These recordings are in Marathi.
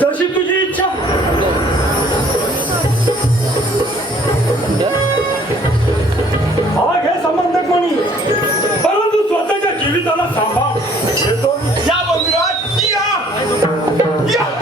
जशी तुझी इच्छा. हा घे संबंधक म्हणी, परंतु स्वतःच्या जीविताला सांभाळ. येतो या बंधुराज या या.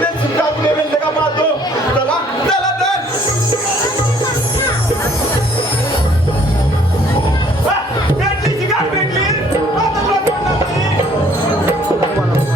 आपले सुद्धा पुढे वेळ का पाहतो चला चला तर भेटली शिकार भेटली आता तुला सोडणार नाही.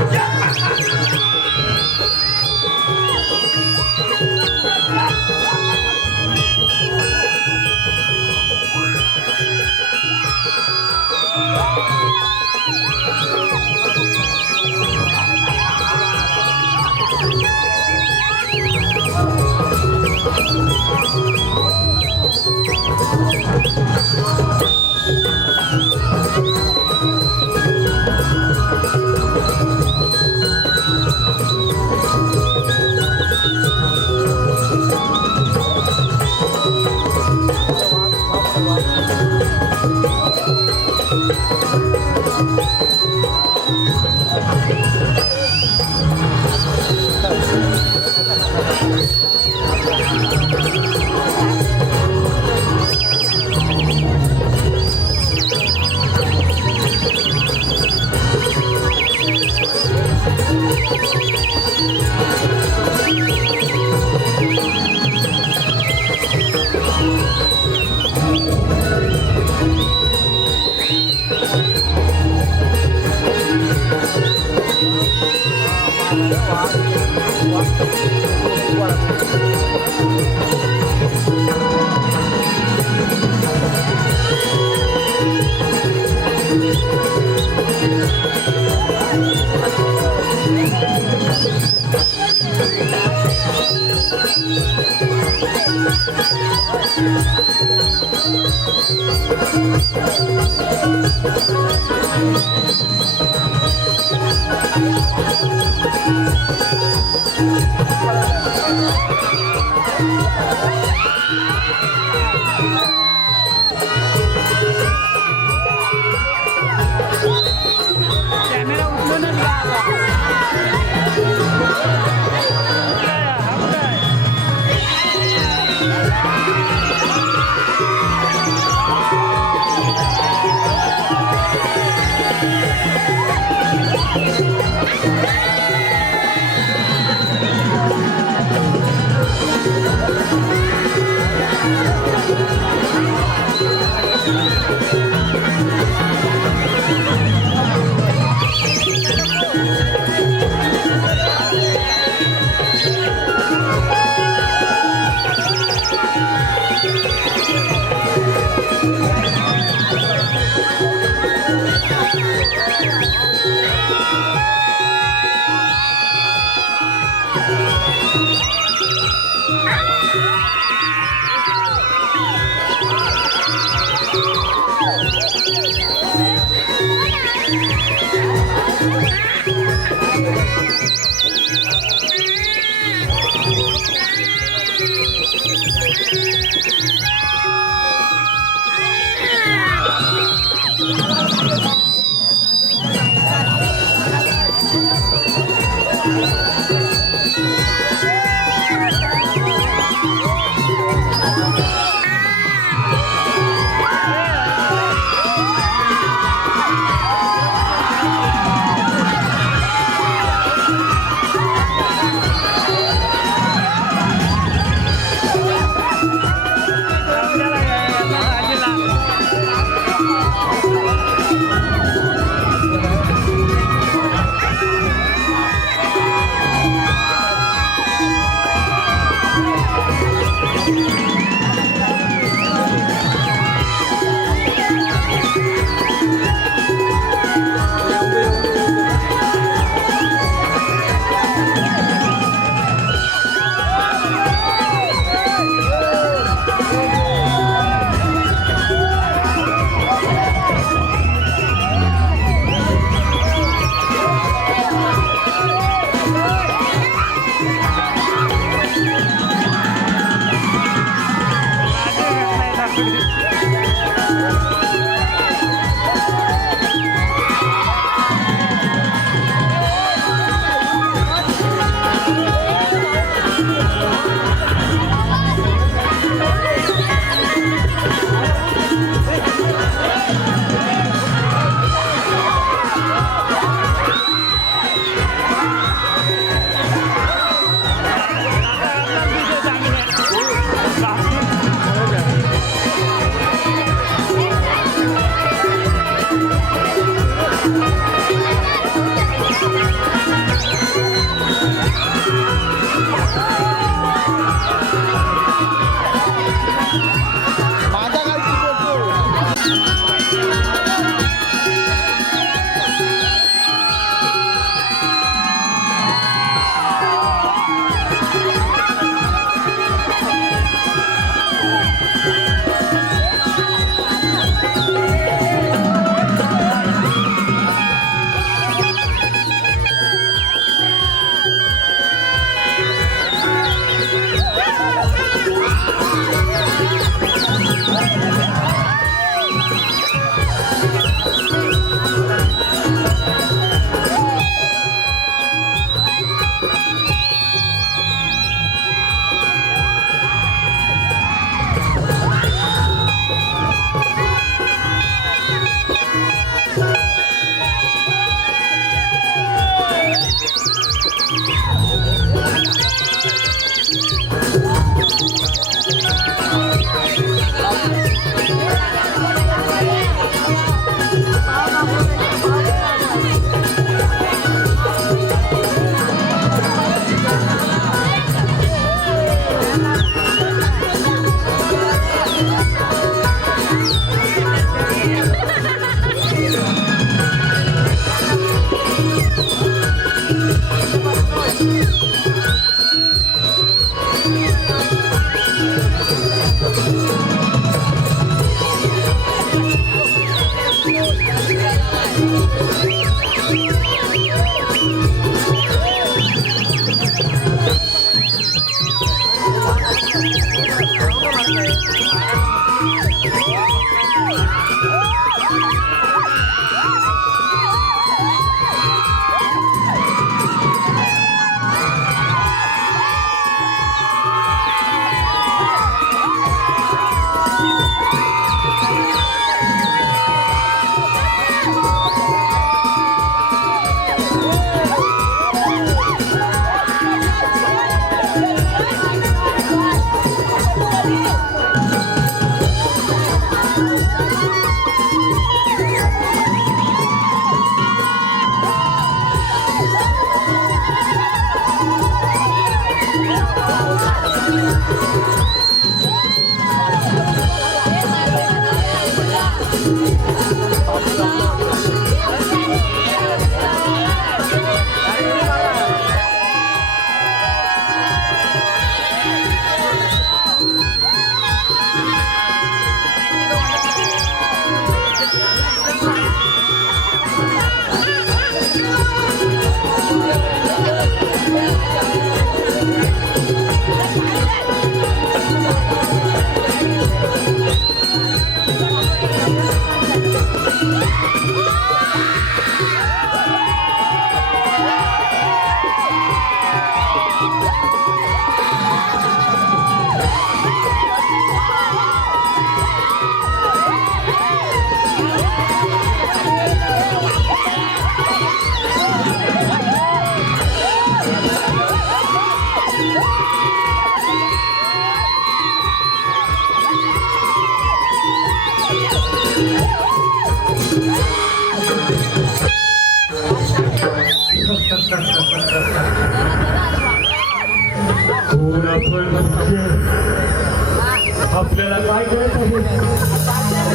आपल्याला काय करायचं आहे?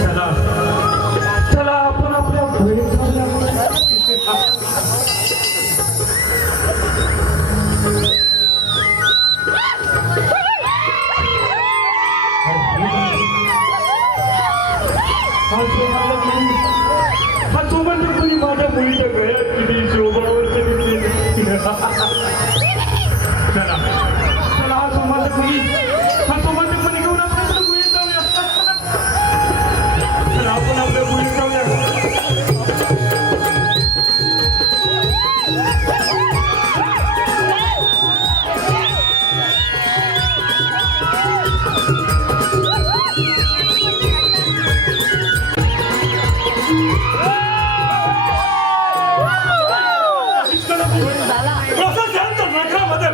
चला चला आपण आपल्या घरी जाऊया. हा सोबत कोणी माझ्या मुलीच्या गळ्यात किती शोभावर चला चला हा सोबत कोणी घेऊन आपल्याकडे मुलीत जाऊया. चला आपण आपल्या मुलीत जाऊया.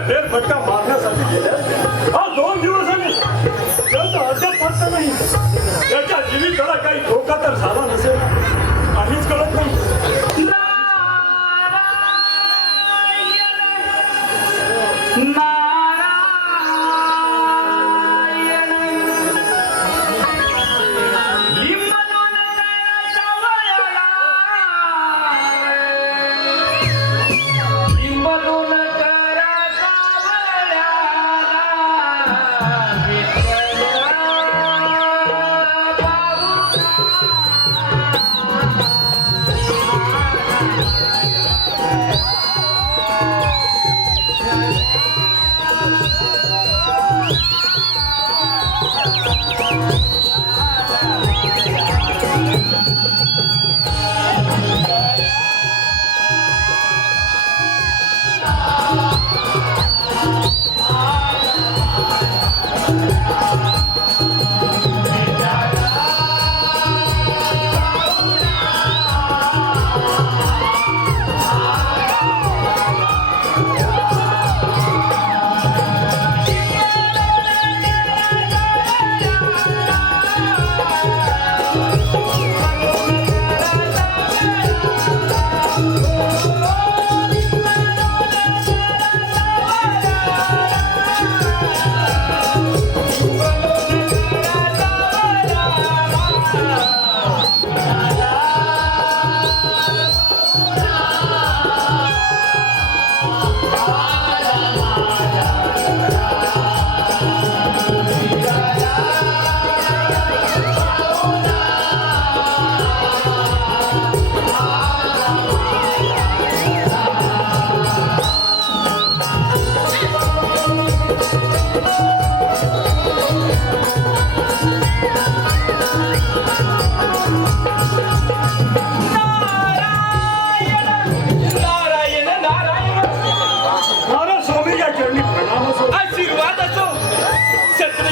फेरफटका मारण्यासाठी गेल्या. हा 2 दिवस आले त्यांचा अद्याप पत्ता नाही. त्याच्या जीविताला काही धोका तर झाला नसेल काहीच कळत नाही.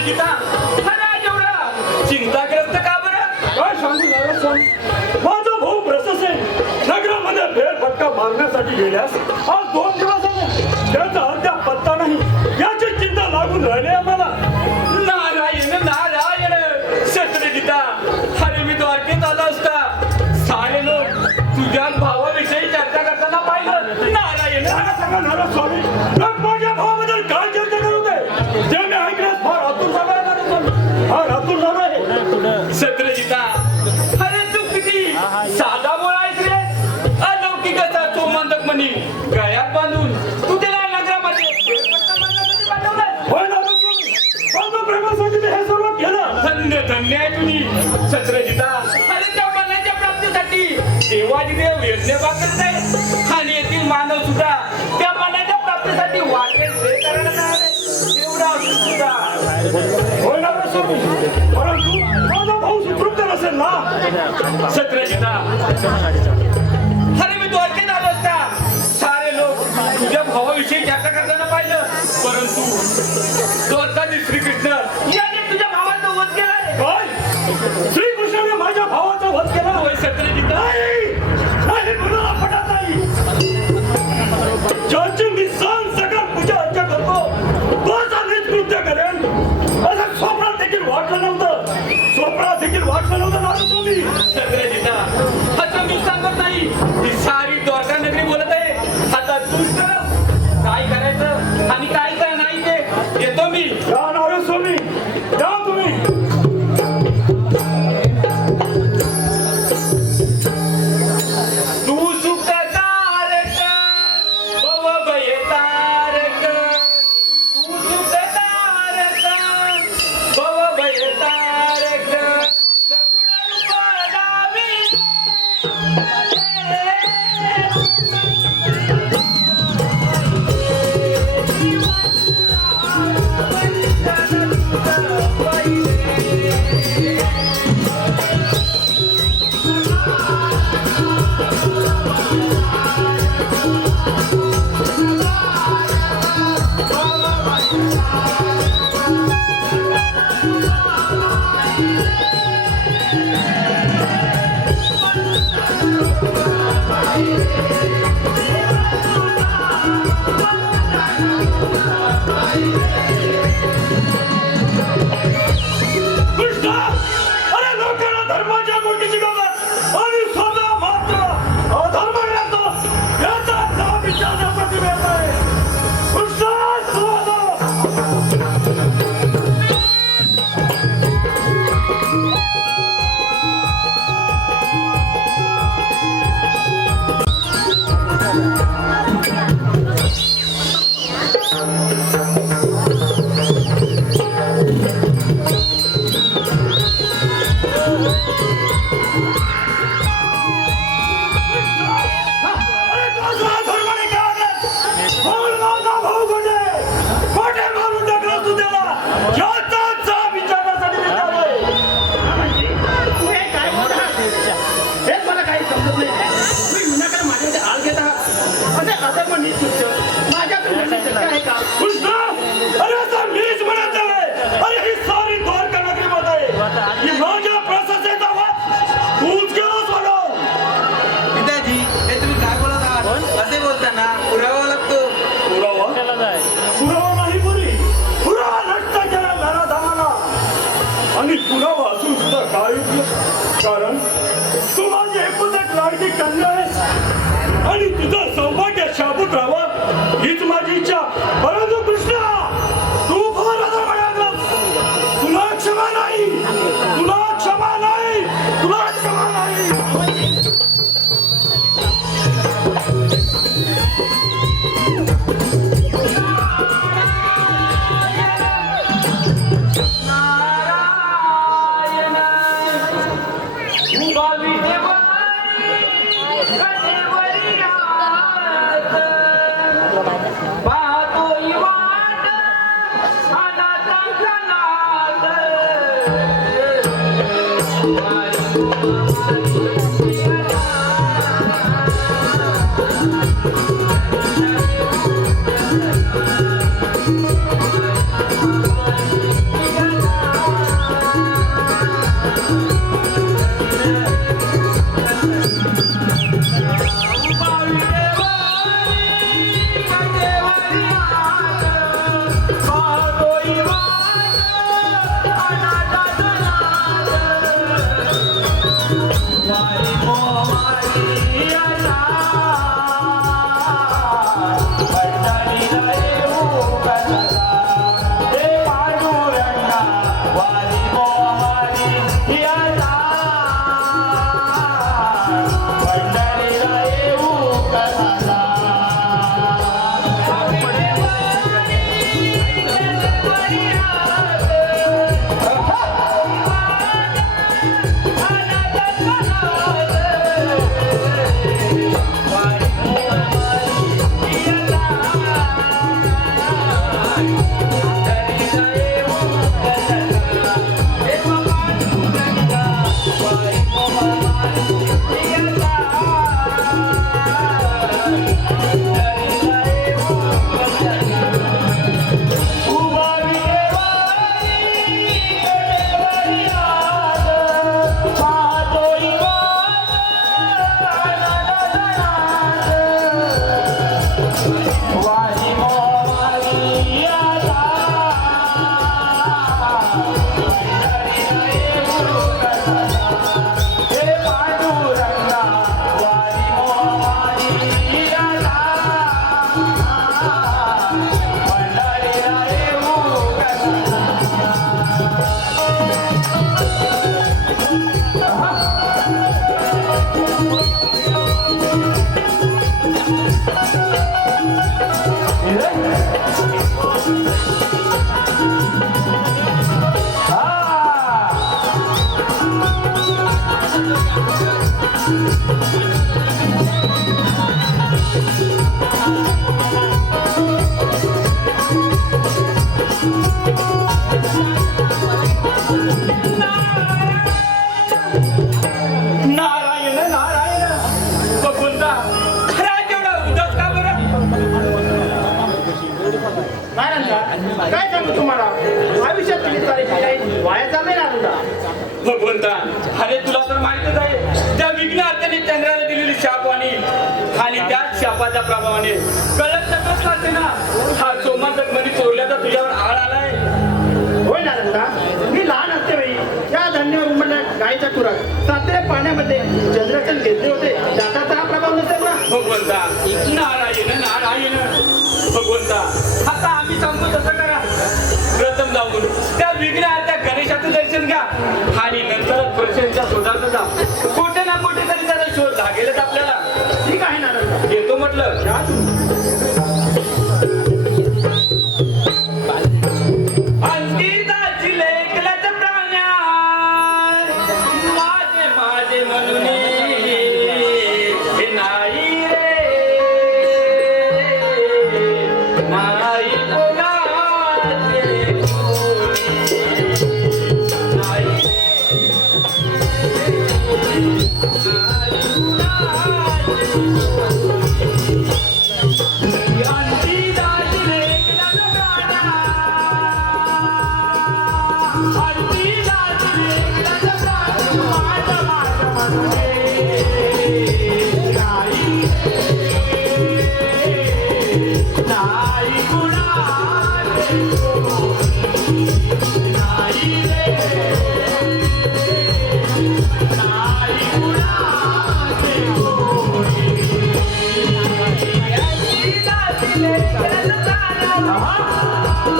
गीता अरे आज एवढा चिंताग्रस्त का बरं? काय सांगू नाराज स्वामी, माझा भाऊ प्रशासन नगरामध्ये फेरफटका मारण्यासाठी गेल्यास आज 2 दिवस झाले, त्याचा अद्याप पत्ता नाही. याची चिंता लागून राहिली आम्हाला. नारायण नारायण शस्त्र गीता अरे मी द्वारकेत आला असता सारे लोक तुझ्या भावाविषयी चर्चा करताना पाहिलं. नारायण सांगा सांगा नाराज स्वामी, लोक माझ्या भावाबद्दल काय चर्चा करत आहे ते मी ऐकण्यास फार आतुर झालो आहे नाराज स्वामी, फार आतुर झालो आहे. शस्त्रजिता अरे तू किती साधा बोळा आहेस रे. अलौकिक असा तो मंदक मनी गळ्यात बांधून तू त्याला नगरामध्ये फेरफटका मारण्यासाठी पाठवलंय. होय नाराज स्वामी, माझ्या प्रेमासाठी मी हे सर्व केलं. धन्य धन्य आहे तुम्ही शस्त्रजिता. अरे त्या मनाच्या प्राप्तीसाठी देवादिदेव यज्ञ करत आहे आणि येथील मानव सुद्धा त्या मनाच्या प्राप्तीसाठी वाटेल ते करणार आहे. एवढा असून सुद्धा होय नाराज स्वामी, परंतु माझा भाऊ सुतृप्त नसेल ना. शस्त्रजिता अरे मी द्वारकेत आलो असता सारे लोक तुझ्या भावाविषयी चर्चा करताना पाहिलं, परंतु द्वारकाधीश श्रीकृष्ण याने तुझ्या भावाचा वध केलाय. काय श्रीकृष्णाने माझ्या भावाचा वध केला? होय शस्त्रजिता. नाही मुलाला पटत नाही. ज्याची मी सण सगळं पूजा अर्चा करतो तोच आधीच कृत्य करेन असं स्वप्नात देखील वाटलं नव्हतं. स्वप्नात देखील वाटलं नव्हतं नाराज स्वामी. शस्त्रजिता आता मी सांगत नाही, ही सारी द्वारका नगरी बोलत आहे. आता तूच ठरव काय करायचं आणि काय काय नाही ते येतो मी. या नाराज स्वामी, या तुम्ही. तू सुख तारक भव भय तारक, तू सुख तारक भव भय तारक, सगुण रूप लावी कृष्ण, अरे लोकांना धर्माच्या गोष्टी शिकवतात आणि स्वतः मात्र अधर्म करतो. याचा जाब विचारण्यासाठी मिळत आहे. कृष्ण, अरे कसला धर्म नाही कळत. म्हणून माझा भाऊ कोठे मारून टाकला तू त्याला. याचा जाब विचारण्यासाठी मी आलोय. हे काय बोलता? हेच मला काही समजत नाही. तुम्ही विनाकारण माझ्याकडे आळ घेता. असे अधर्म नीच कृत्य माझ्याकडून घडणे शक्य आहे का? कृष्ण, अरे आता मीच म्हणत आहे. अरे ही सारी द्वारका नगरीमध्ये ही माझ्या प्रशासनाचा वाद तूच केलास म्हणून. पिताजी हे तुम्ही काय बोलत आहात? असे बोलताना पुरावा लागतो. पुरावा? पुरावा नाही बरी. पुरावा नष्ट केला नराधमाला. आणि पुरावा असून सुद्धा काय उपयोग? कारण तू माझी एकूण एक लाडकी कन्या आहेस आणि तुझं सौभाग्य शाबूत राहावं हीच माझी इच्छा. परंतु कृष्ण, तू फार अधर्म लागलास. तुला क्षमा नाही, तुला क्षमा नाही, तुला क्षमा नाही. नारायण उभावी देवारी कधीवरी रात पाहतो काय सांगू तुम्हाला आयुष्यात 30 तारीख काही वाया चाललंय ना तुझा. भगवंता, अरे तुला तर माहितच आहे त्या विघ्नार्थाने चंद्राला दिलेली शापवाणी आणि त्याच शापाच्या प्रभावाने कळत नकळत असते ना हा सोमांतक मध्ये चोरल्याचा तुझ्यावर आळ आलाय. होय नारंगा, मी लहान असते वेळी त्या धन्यवर उमटल्या गायीच्या खुराक सातऱ्या पाण्यामध्ये चंद्रचंद घेतले होते. त्याचा हा प्रभाव नसेल ना. भगवंता, नारायण नारायण. भगवंता, आता आम्ही सांगतो तसं करा. प्रथम जाऊन त्या विघ्नाच्या गणेशाचं दर्शन घ्या आणि नंतरच प्रश्नांच्या शोधात जा. कुठे ना कुठे तरी त्याचा शोध लागेलच आपल्याला. ठीक आहे नारंगा, येतो म्हटलं. या तुम्ही. अंकिताची लेकलत प्राण्या माझे माझे म्हणून हे नाही रे नाही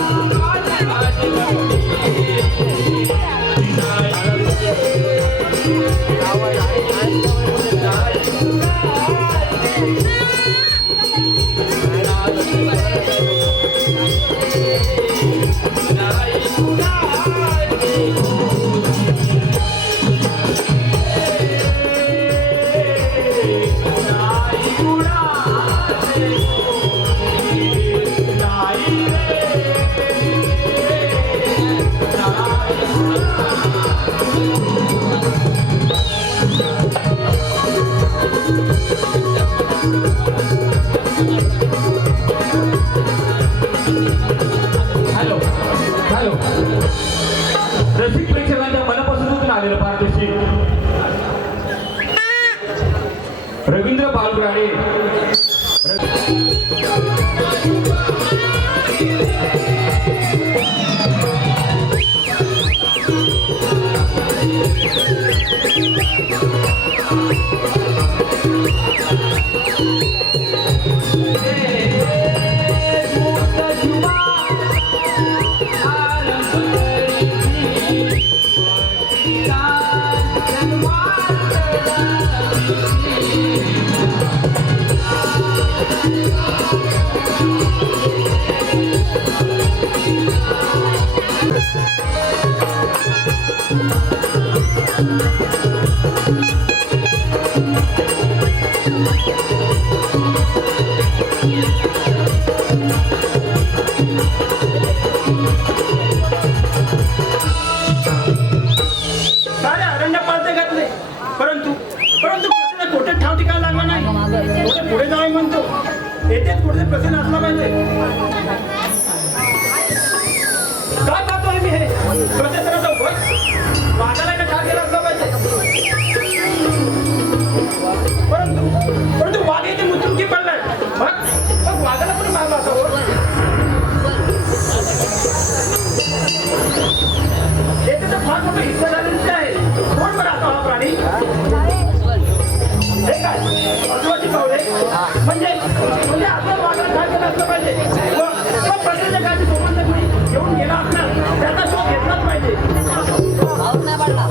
कोणाचे नाही हॅलो रसिक प्रेक्षकांच्या मनापासून आलेलं पारदर्शी रवींद्र बालराणे सारे अरण्य पाळते घातले, परंतु प्रश्न कुठे ठाव ठिकाण लागला नाही. कुठे पुढे जावे म्हणतो, येथेच कुठे प्रश्न असला पाहिजे. काय पाहतोय मी हे प्रशासनाचा वय वाघाला का ठार केला असला पाहिजे. परंतु वाघ येथे मृत्युंगी पडलाय. मग वाघाला पण मारला असावं. येथे तर फार मोठं हिस्सा झालेलं आहे. कोण बरं असा हा प्राणी. हे काय आजूबाजू पावले म्हणजे आपल्या वाघाला ठार केला असलं पाहिजे. मग प्रत्येकाची सोबत घेऊन गेला असणार, त्याचा शोध घेतलाच पाहिजे. पाऊस नाही पडला.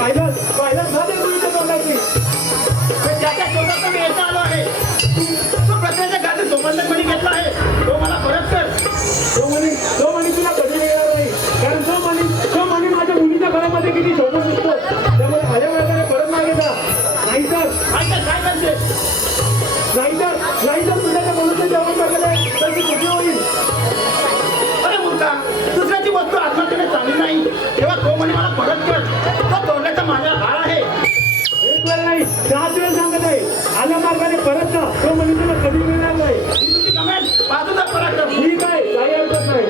पाहिलं झाले तुमच्या तोंडाची ज्याच्या शोधात मी येता आलो आहे तो प्रश्नाच्या गाठी सोबतमध्ये घेतला आहे तो मला परत कर. तो म्हणे तुला कधी मिळणार नाही कारण तो म्हणे माझ्या मुलीच्या घरामध्ये किती शोधत दिसतो त्यामुळे आल्या वेळेला परत मागेचा नाहीतर काय करते तुझ्या त्या मुलीचं जेवण करत तर ती कुठे होईल. अरे मूर्खा दुसऱ्याची वस्तू आत्महत्येने चांगली नाही तेव्हा तो म्हणे मला परत कर. तो तोडण्याचा माझा हाळ आहे. एक वेळ नाही 7 वेळ सांगत आहे आल्या मार्गाने परत जा तो म्हणे तुला कधी मिळणार नाही. ही तुझी कमेंट बाजूचा पराक्रम. ठीक आहे काही हरकत नाही.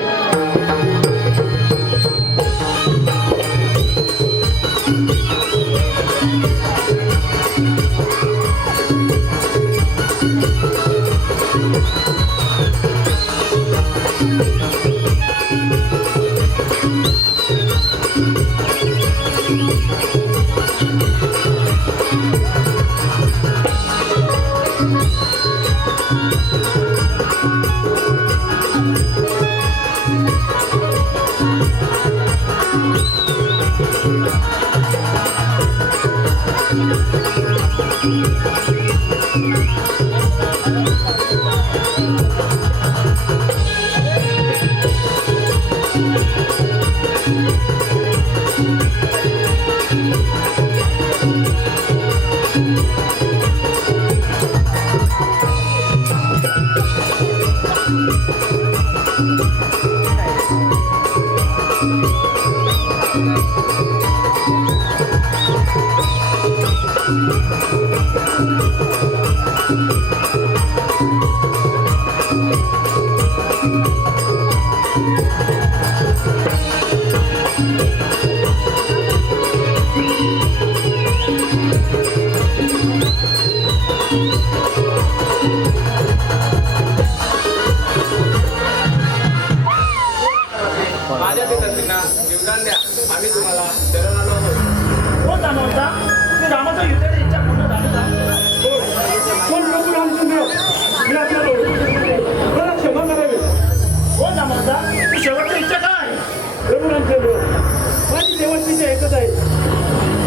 माझ्या पितांना जीवदान द्या आम्ही तुम्हाला शरण आलो आहोत. हो जाणवता ते रामाचं युद्धाची इच्छा पूर्ण झाली का? कोण प्रभू रामचंद्र मी आपल्या मला क्षमा करावी. हो जाणवता ती शेवटची इच्छा काय? प्रभू रामचंद्र माझी शेवटची इच्छा एकच आहे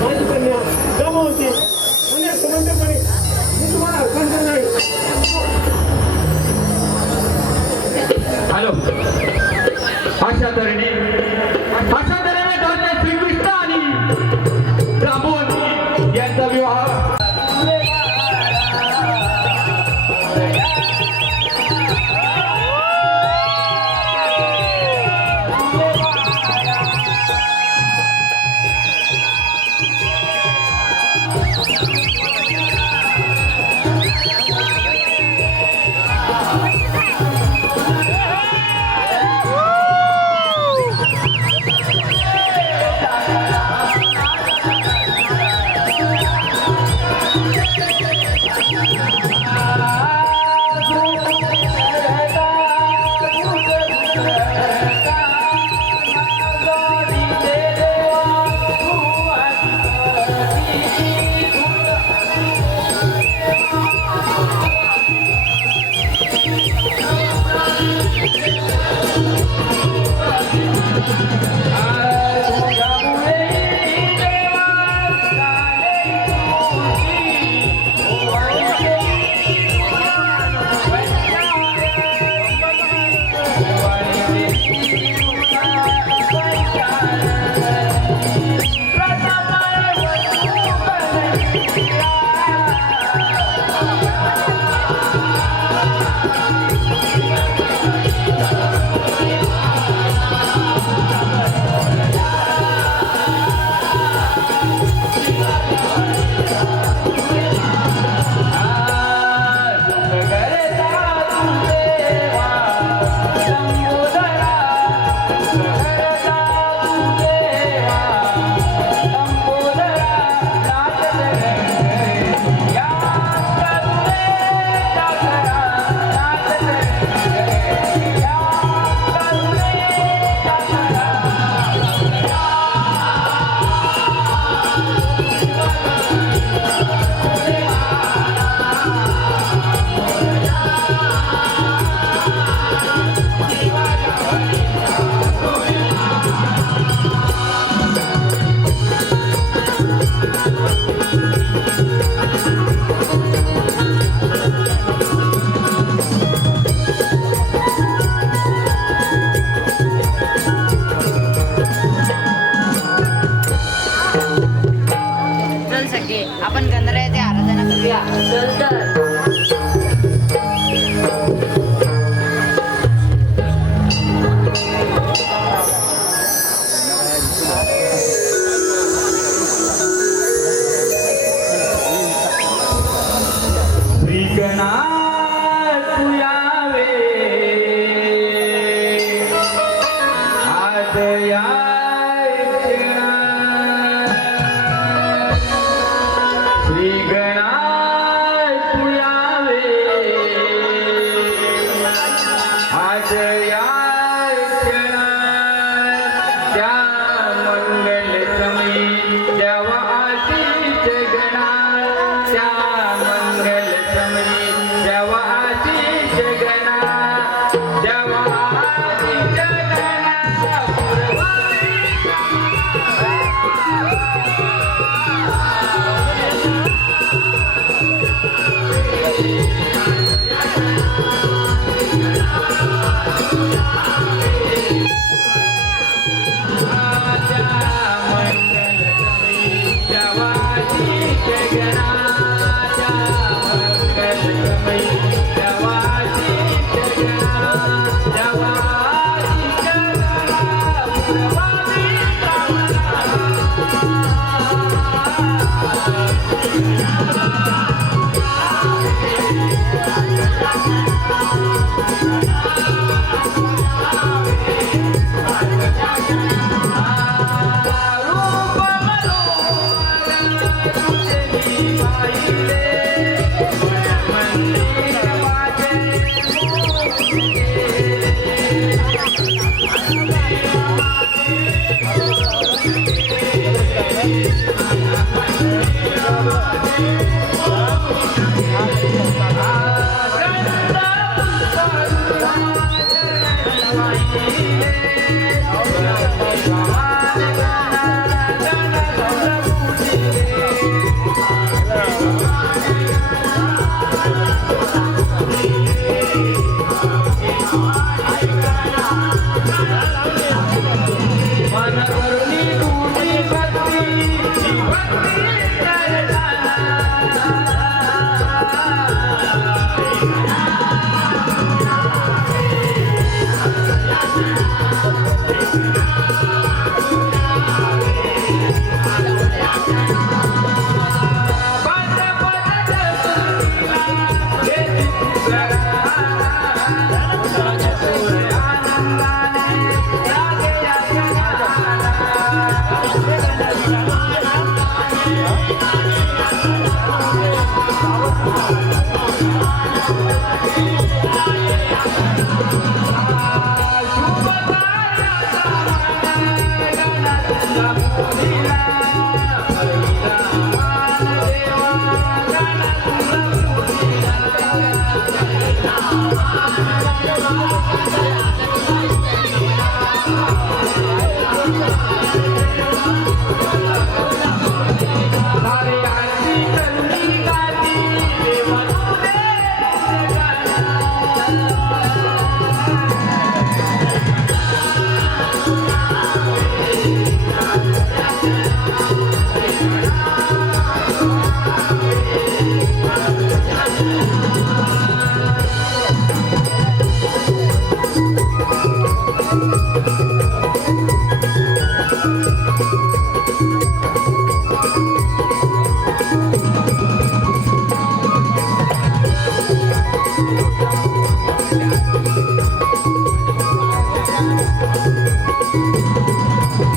माझी कन्या गमावती आणि समंतपणे मी तुम्हाला अर्पण करणार आहे. हॅलो अशा तऱ्हेने धन्य श्रीकृष्ण आणि रामोहन यांचा विवाह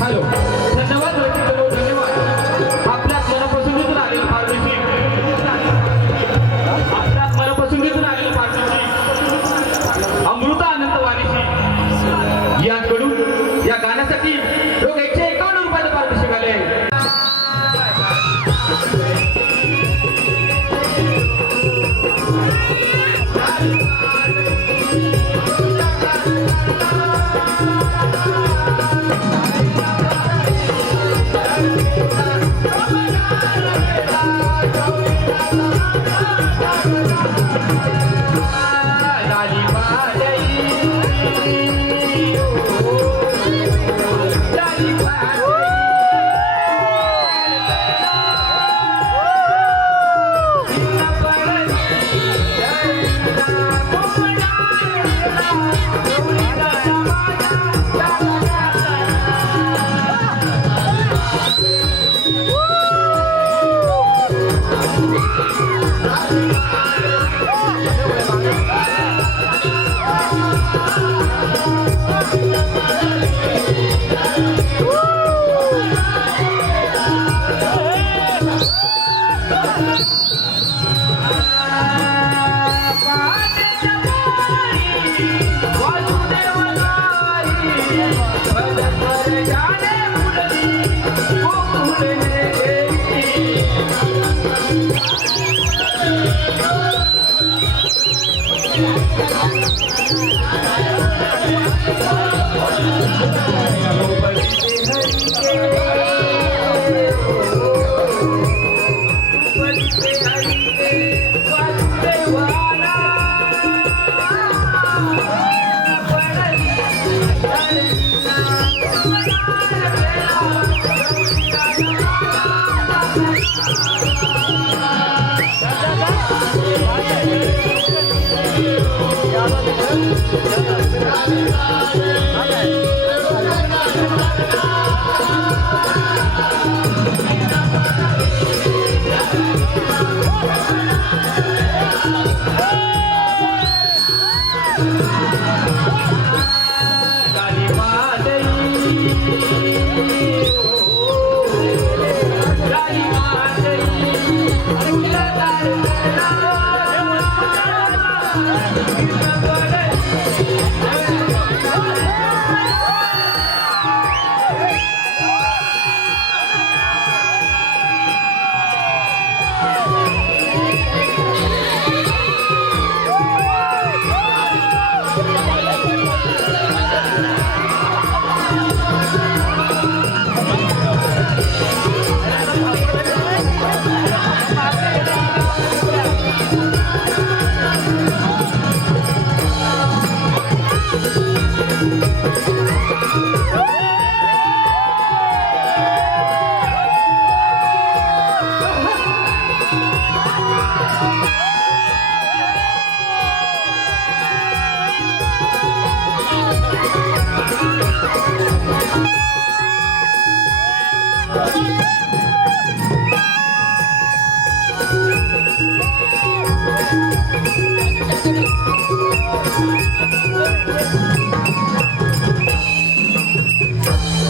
हॅलो धन्यवाद धन्यवाद आपल्या मनपसंतीतून आलेलं फार्मसी आपल्या मनपसंतीतून आलेलं फार्मसी अमृता आनंद वाणीची यांकडून या गाण्यासाठी लोक 151 रुपयाचं पारितोषिक आले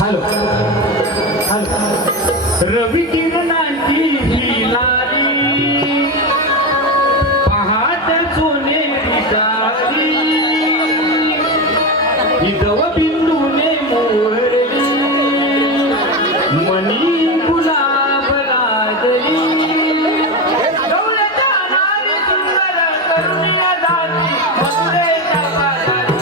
हॅलो रवी किरणांची ही लाली पहाट सोनेरी जाली इदव बिंदूने मोहरली मनी गुलाब लाजली गवळ्याच्या नारी सुंदर करुणिया दासी मथुरेच्या बाजारी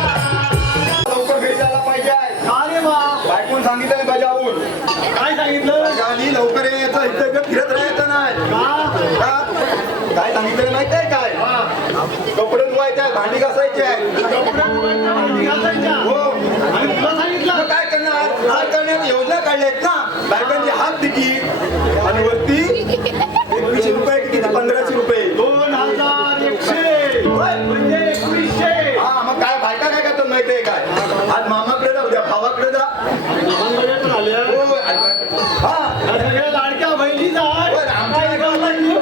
लवकर घरी जायला पाहिजे. अरे वा बायकोन सांगितलं बजावून काय सांगितलं बजावली लवकर यायचं इथं इकडं फिरत राहायचं नाही का काय सांगितलं माहिती आहे काय कपडे धुवायचे आहेत, भांडी घासायची आहे. भांडी घासायच्या हो आणि तुला सांगितलं मग काय करणार काय करण्यात योजना काढल्यात ना बायकांची हाफ तिकीट आणि वरती 2100 रुपये किती 1500 रुपये 2100 म्हणजे 2100 हा मग काय बायका काय करतात माहिती आहे काय आज मामाकडे जा उद्या भावाकडे जा लहानपणी पण आल्या हो हा या सगळ्या लाडक्या बहिणीचा पण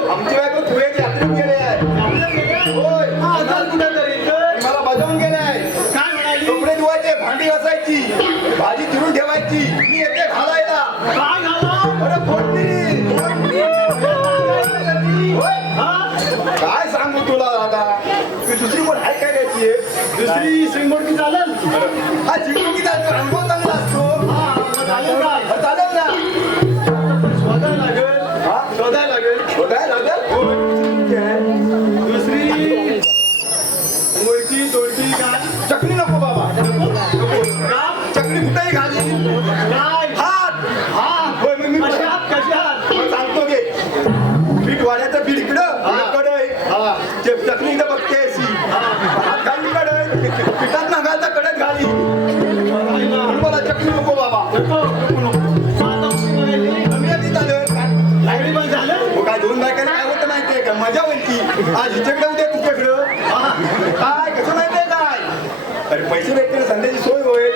आमची बायको धुळ्याची यात्रेत गेले आहे होय मला बजावून गेलाय काय म्हणाली कपडे धुवायचे भांडी घासायची भाजी चिरून ठेवायची मी येते घालायला काय झालं अरे फोडणी होय हा? काय सांगू तुला दादा ती दुसरी कोण आहे काय द्यायची दुसरी श्रीमूर्ती चालेल हा चिकटुकी जातो अनुभव चांगला असतो हा, मग चालेल का हा, चालेल ना शोधायला लागेल हा शोधायला लागेल शोधाय लागेल हो. ठीक आहे. दुसरी मूर्ती तोडती काय चकली नको बाबा का? चकली कुठेही घाली काय हात हा होय मग मी कशात कशात मग सांगतो घे पीठ वाढायचं पीठ इकडं कडय हा चकली इकडं बघते अशी हात घाली कडय पिठात नागायचा कडत घाली म्हणून मला चकली नको बाबा कमी आधी झालं लाईव्ह पण झालं हो काय दोन बायकांना काय होतं माहितीये का मजा होईल की आज हिच्याकडे उद्या तुझ्याकडं काय कसं माहितीये काय अरे पैसे भेटतील संध्याची सोय होईल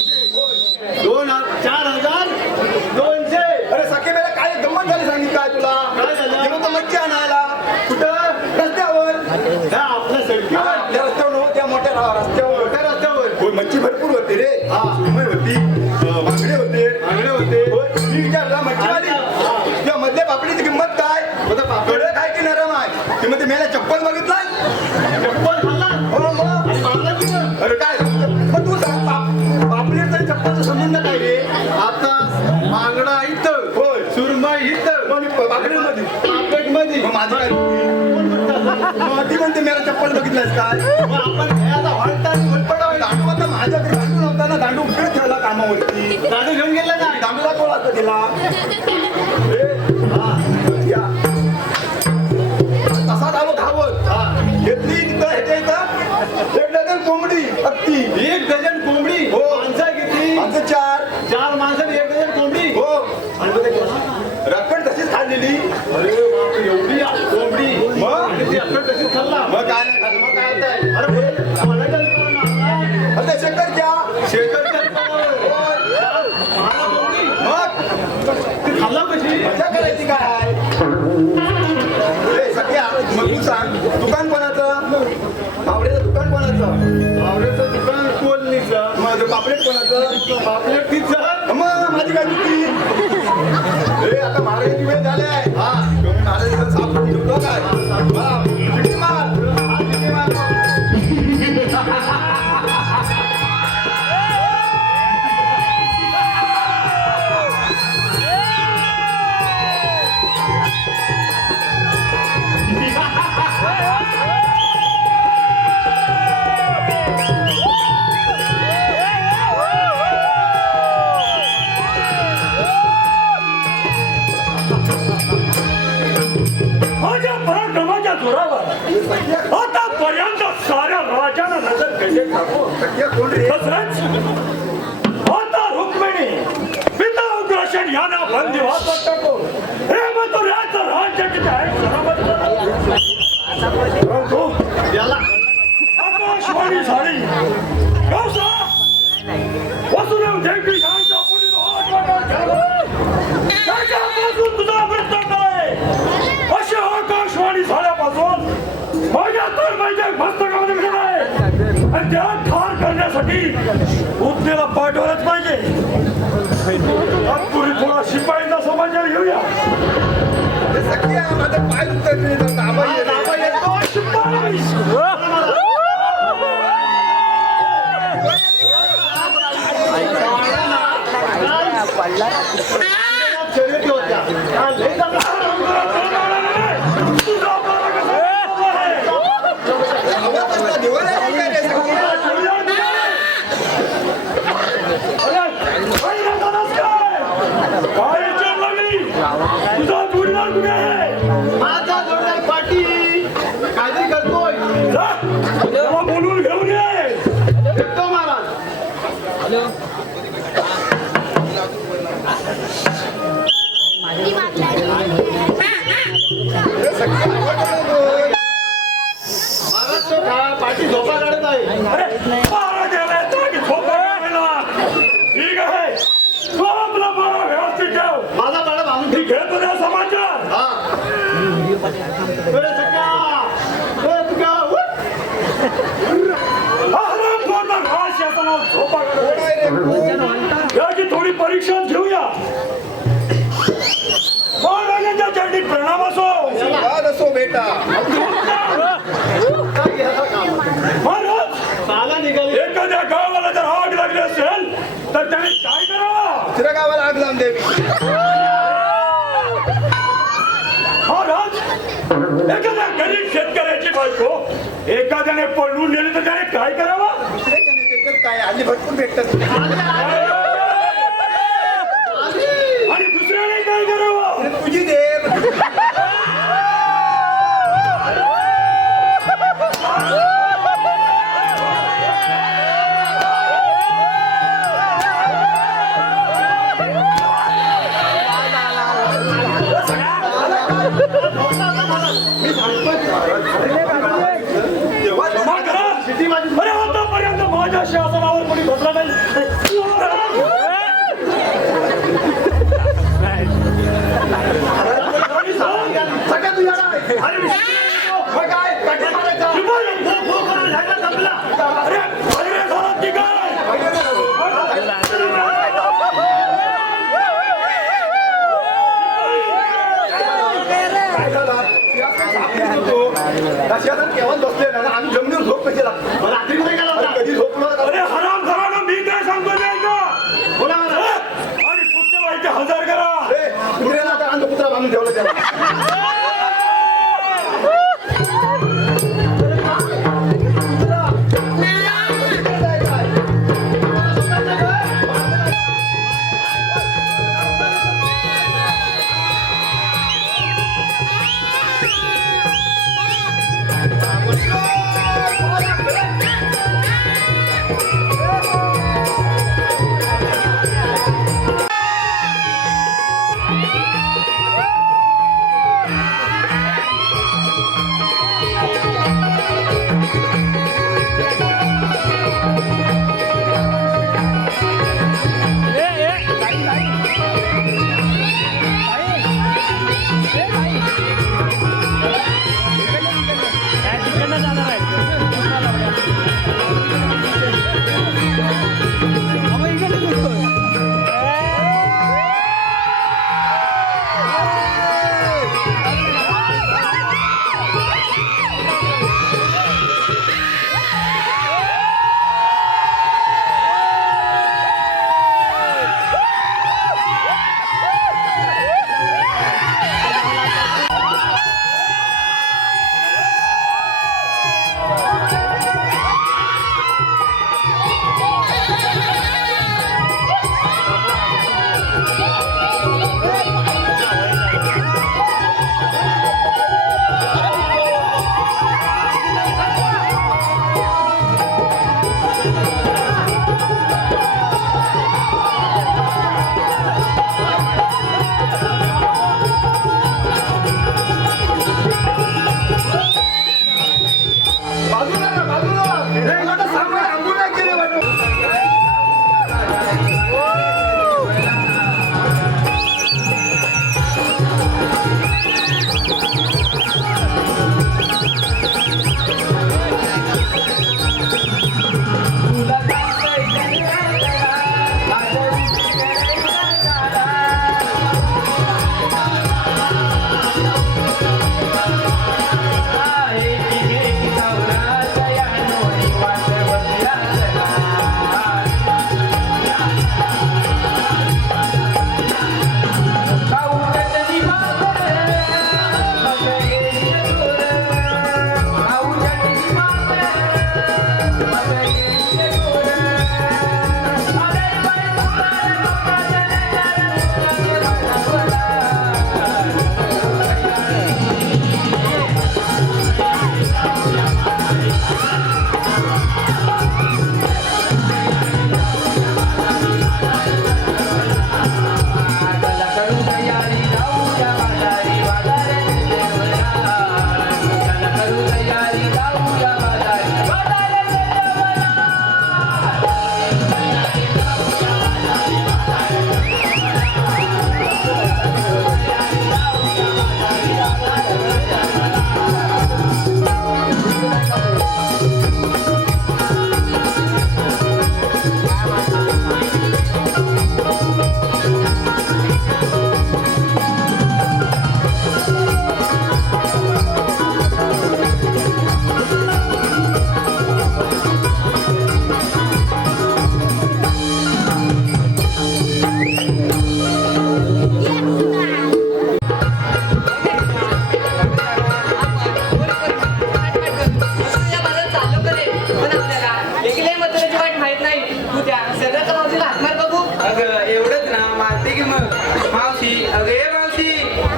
दोन 4,200 अरे सखे मेला काय गंमत झाली सांगितलं काय तुला काय झालं? गेलो तर मच्छी आणायला कुठं रस्त्यावर हा, आपल्या सडकीवर आपल्या रस्त्यावर नव्हतं, त्या मोठ्या रस्त्यावर मोठ्या रस्त्यावर होय मच्छी भरपूर होते रे सुरमई होती बांगडे होते होय, मी विचारला मच्छीवाली त्या मधल्या पापडीची किंमत काय कडक आहे की नरम आहे ती मध्ये मेला चप्पल बघितलाय चप्पल खाल्ला हो मग आणि मारला तिथं. अरे काय मग तू सांग पापडीचा आणि चप्पलचा संबंध काय रे आता मागडा इथं होय सुरमई इथं पापडीमध्ये पापलेटमध्ये मग माझी काय कोण म्हणतं? मग ती म्हणते मेला चप्पल बघितलास काय मग आपण खेळायला वाटतात वलपटावं. दांडू आता माझ्याकडे दांडू नव्हता ना दांडू उकडे ठेवला कामावरती दादू घेऊन गेला ना दांडूला कोण आता दिला या. तसा झालो धावत घेतली तिथं ह्याच्या इथं 1 डझन कोंबडी अत्ती 1 डझन कोंबडी हो. माणसं किती आमचं 4 4 माणसांनी 1 डझन कोंबडी हो रक्कड तशीच खाल्लेली अरे बापरे, एवढी कोंबडी मग? आणि ती अक्कड तशीच खाल्ला मग काय नाही खाल्लं, मग काय होतंय? अरे म्हणायचं दुकान अरे शंकरच्या शेखरच्या दुकानावर. महागा कोंबडी मग ती खाल्ला कशी मजा करायची काय ए, सख्या मग तू सांग दुकान कोणाचं मावड्याचं दुकान कोणाचं आवड्याचं दुकान कोल्हीचं माझं पापलेट कोणाचं पापलेट तिचं मग माझी काय चुकी ए आता मागे पाहिजे ठाकूर सख्या कोण रे तसंच माता रुक्मिणी पिता उग्रसेन यांना बंदिवासात टाकून हे मथुऱ्याचं राज्य किती आहे सलामत करा. परंतु याला आकाशवाणी झाली कौसा वसुदेव देवकी यांच्या पुढील हात त्याच्यापासून तुझा वृत्तांत आहे. अशी आकाशवाणी झाल्यापासून माझ्या तर माझ्या मस्तकामध्ये गेला आहे आणि त्या ठार करण्यासाठी उद्देला पाठवलंच पाहिजे. पुढे थोडा शिपाईचा समाचार घेऊया. सख्या माझं पाय उतरले तर दाबा येतो. शिपाई शर्यती होत्या हा, लय चांगला. तुझा बारा कसा आहे? आवाज असला देवाला आहे काय रे सख्या? तुझा जोडीदार कुठे आहे? माझा जोडदार पाटी काहीतरी करतोय. जा, त्याला बोलवून घेऊन ये. येतो महाराज. हे सख्या आवाज बोल. महाराज तो पाटी झोपा काढत आहे. अरे, बारा गेलाय तर की झोपा काढायला? ठीक आहे, तू आपला बारा व्यवस्थित ठेव. माझा बाळा बांधून मी घेतो त्या समाचार. हा. अरे सख्या. अरे तुका, उठ. अहरामखोरला घास याचा झोपा कोण काढायला. आहे रे? कोण? याची थोडी परीक्षा घेऊया. महाराजांच्या चरणी प्रणाम असो. आशीर्वाद असो बेटा. महाराज, साला निघाली. एखाद्या गावाला जर आग लागली असेल तर त्याने काय करावं? दुसऱ्या गावाला आग लावून द्यावी. महाराज, एखाद्या गरीब शेतकऱ्याची बायको एखाद्याने पळवून नेली तर त्याने काय करावं? दुसऱ्याच्या नेत्यात काय हल्ली भरपूर भेटतात. आणि दुसऱ्याने काय करावं? तुझी देव. तेव्हा क्षमा करा. अरे आतापर्यंत माझ्या शासनावर कोणी बसला नाही. सगळ्यात तुझ्याला आहे. अरे, मग काय? कठीण मारायचा. शिपाई, भो करून झाला संपला. अरे, अरे झाला की काय? काय झालं? शेतात केव्हा बसले ना आम्ही जमिनीवर झोप कशी लागतो. रात्री कुठे गेला होता? कधी झोपलो अरे हराम घरानं मी काय सांगतो नाही का? बोला आणि पुढच्या बाईचे हजार करा. कुत्र्याला आता अंध कुत्रा बांधून ठेवलं त्याला.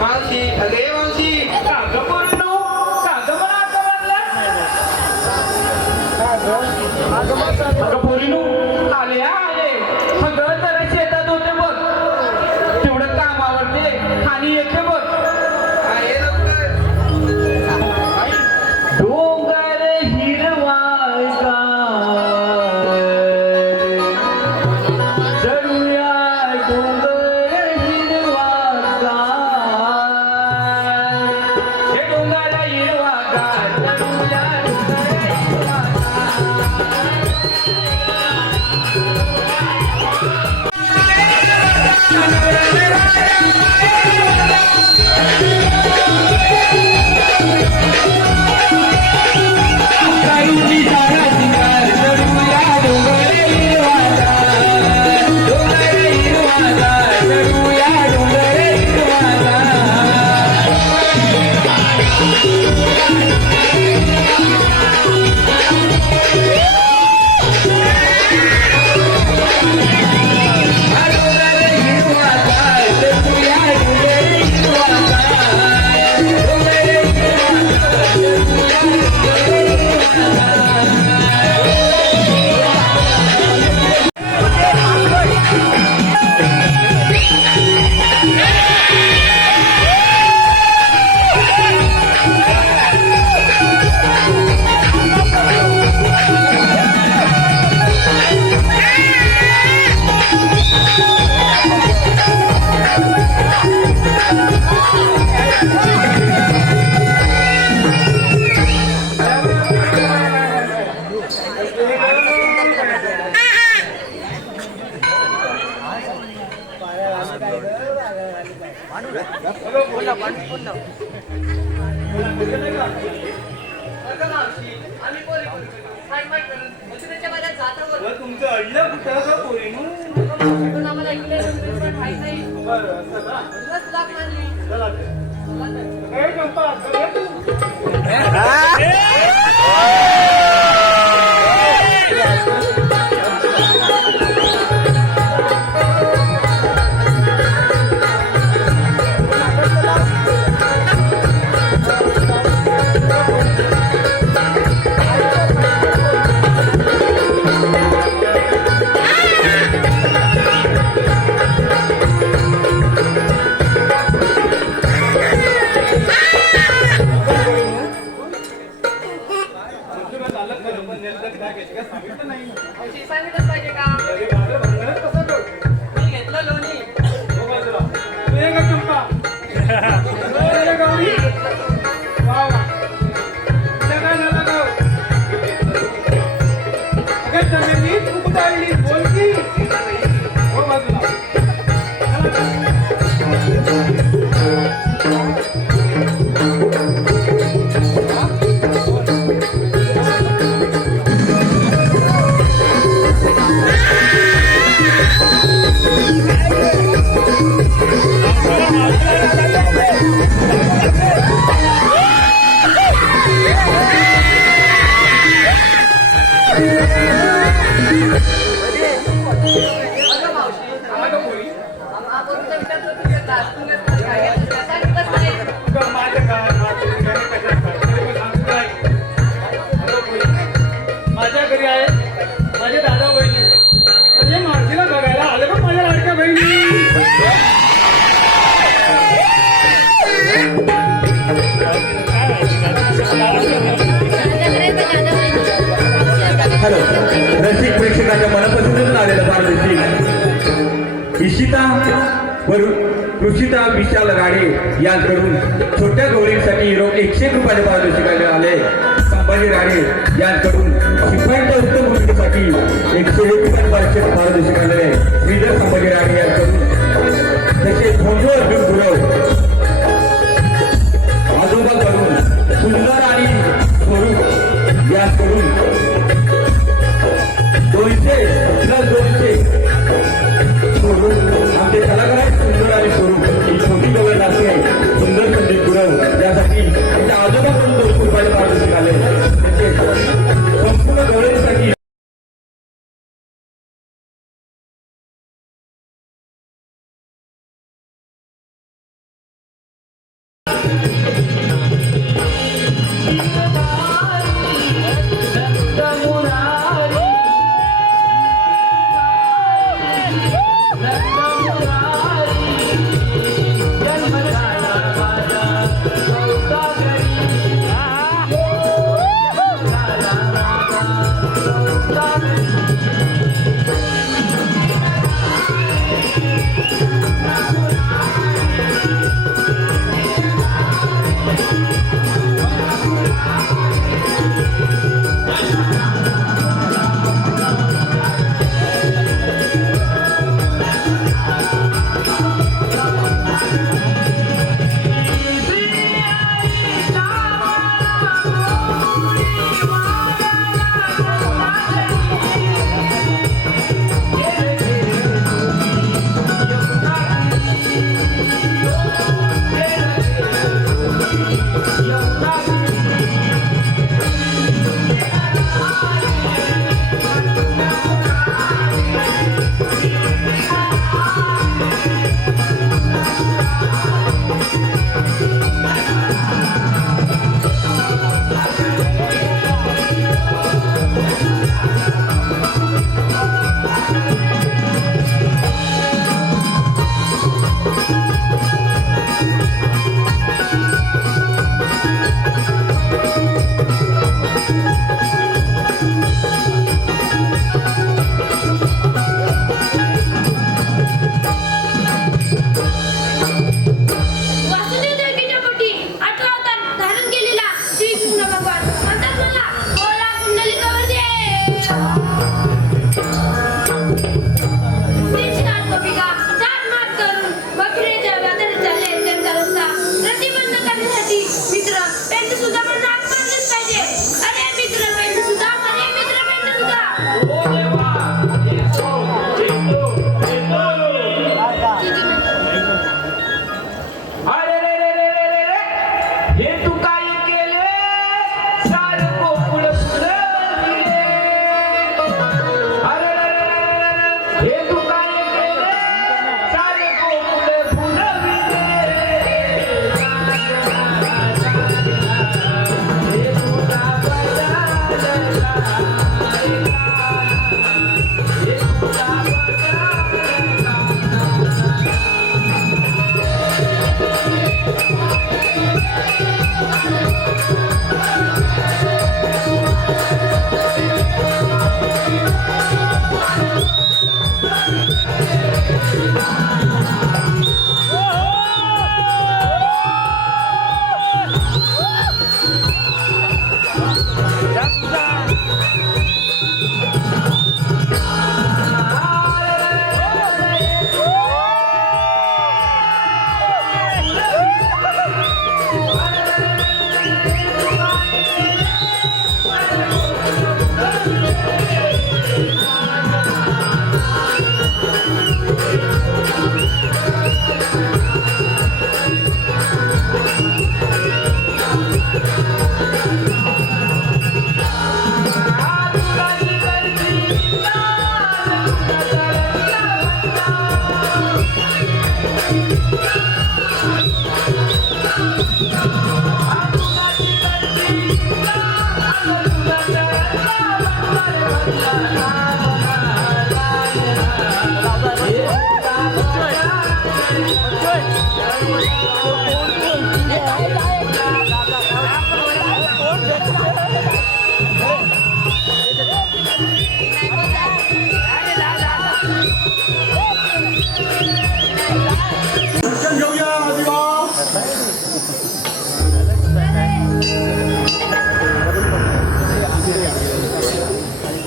मावशी अगे मावशी कागं पोरीनो, कागं मला आता वाजला. अगं पोरीनो, आले हा आले. सगळं जरा शेतात होते बघ. तेवढं काम आवडते आणि येते बघ. आहे लवकर डोंगर हिरवा चढूया डोंगर हिरवा हे डोंगर हिरवा चढूया डोंगर हिरवा तुमचं अडलं कुठं का पोरीनो? चला ते. ए, चंपा, चला तू. माझ्या घरी आहे माझे दादा बहिणी म्हणजे मावशीला बघायला आले बघ माझ्या लाडक्या बहिणी. हॅलो रसिक प्रेक्षकाच्या मनापासूनच आलेलं पारदर्शी इशिता व कृषिता विशाल राणे यांकडून छोट्या गवळींसाठी रोख 101 रुपयाचे पारितोषिक आले. संभाजी राणे यांकडून शिपायांच्या उत्तम भूमिकेसाठी 101 रुपयाचे पारितोषिक आलेले आहे. श्रीधर संभाजी राणे यांकडून तसेच भोंडू अर्जुन गुरव आजोबाकडून सुंदर आणि स्वरूप यांकडून 200 प्लस 200 स्वरूप आमचे कलाकार आहेत. सुंदर आणि स्वरूप ही छोटी गवळ लागते सुंदर संदीप गुरव यासाठी त्यांच्या आजोबाकडून 200 रुपयाचे पारितोषिक आले. संपूर्ण गवळींसाठी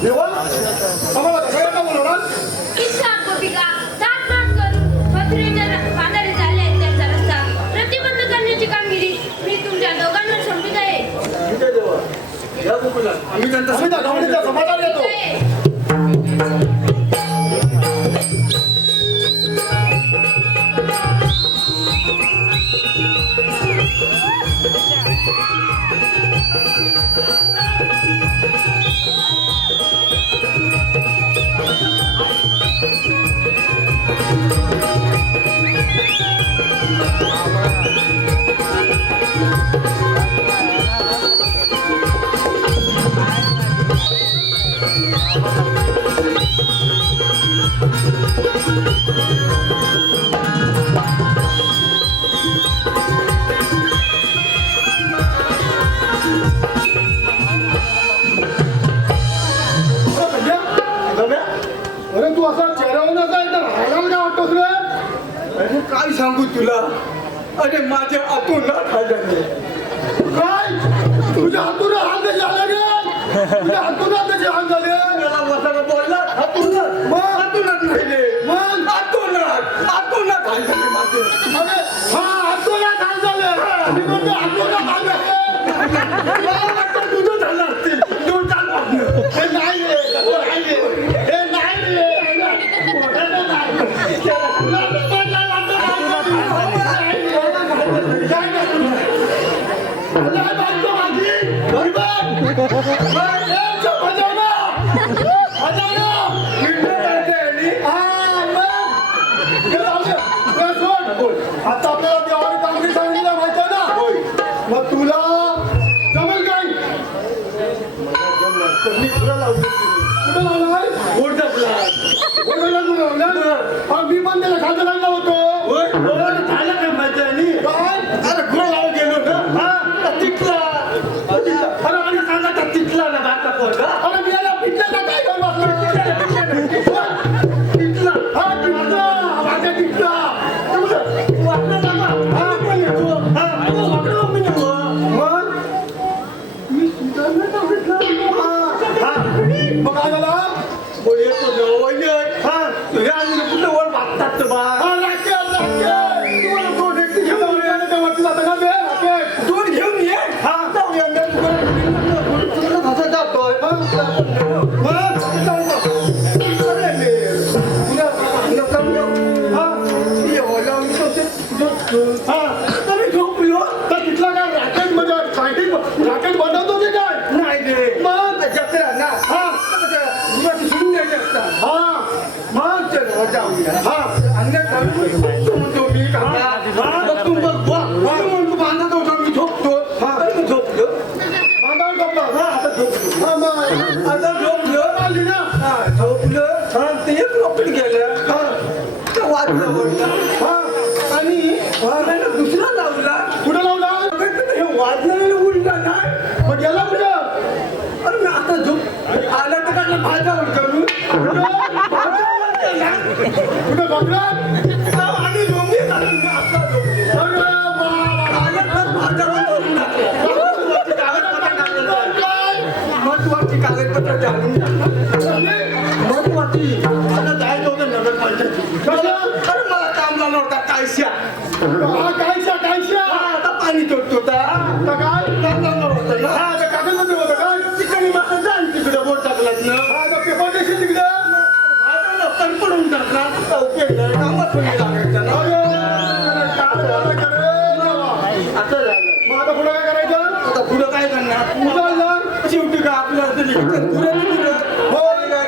देवा आम्हाला कसं का बोलवणार किस्सा गोपिका दात करून मथुरेच्या पादारी चालले आहेत त्यांचा रस्ता प्रतिबंध करण्याची कामगिरी मी तुमच्या दोघांवर सोडवीत आहे. ठीक आहे देवा या गोकुला आम्ही त्या गवळीच्या समाधान येतो. अरे तू असा चेहऱ्यावर असा एकदम रागाला का वाटतोस रे अरे काय सांगू तुला अरे माझ्या आतून हात झाले काय तुझ्या हातून हात कसे आले रे तुझ्या हातून हात कसे हात झाले मला मसाला बोलला हातून मग हातूनच राहिले मग हातूनच हात झाले माझे अरे हा हातूनच हात झाले मी म्हणतो हातूनच हात झाले मला वाटतं तुझं झालं असतील दोन चार वाटलं हे नाही रे हे नाही रे आता आपल्याला देवाने कामगिरी सांगितलं माहिती आहे ना मग तुला जमेल काय मी तुला लावली कुठं लावलाय मी पण त्याला खातं लागला होतो झालं काय माझ्या अरे घोडा लावून गेलो ना तिथला अरे आणि सांगा तिथला ना बाका पोरगा अरे मी याला पिटला ना काय घर बसला तिथला हा तिथला माझ्या तिथला वाटलं ना हा पण येतो हा वाटलं मी येतो मग मी सुधारणा सांगितलं हा मग काय झाला बोल येतो हा तुझ्या आणि कुठलं वर वागतात बा दोन घेऊन ये हा जाऊया जातोय झोपलो तर तिथला काय रॅकेट म्हणजे रॅकेट बनवतो की काय नाही रे मग जत्रा ना हा शिवून द्यायचे असतात हा मग चल जाऊया हा म्हणतो मी तू म्हणतो बांधत होता मी झोपतो मी झोपलो बांधावर झोपला आता झोपलो आता झोपलो आली ना झोपलो ते एक रॉकेट गेलं वाजलं आणि दुसरा लावला कुठं लावला हे वाजलं उडला नाही मग गेला कुठं अरे मी आता झोप आला तर काय भाजावर करू कुठं बघला आणि डोंगी महत्वाची कागदपत्र जाणून महत्वाची मला जायचं होतं नगर पंचायती अरे मला काम झालं होता कायशा आता पाणी चोरतो काय काम झालं होतं ना हा कागदपत्र होतं काय तिकडे मला जाईल तिकडे बोट टाकलात ना हा पेपर देशील तिकडे पडून टाकणार उपयोग नाही कामात लागायचं आता मग आता पुढं काय करायचं आता पुढं काय करणार शेवटी का आपल्याला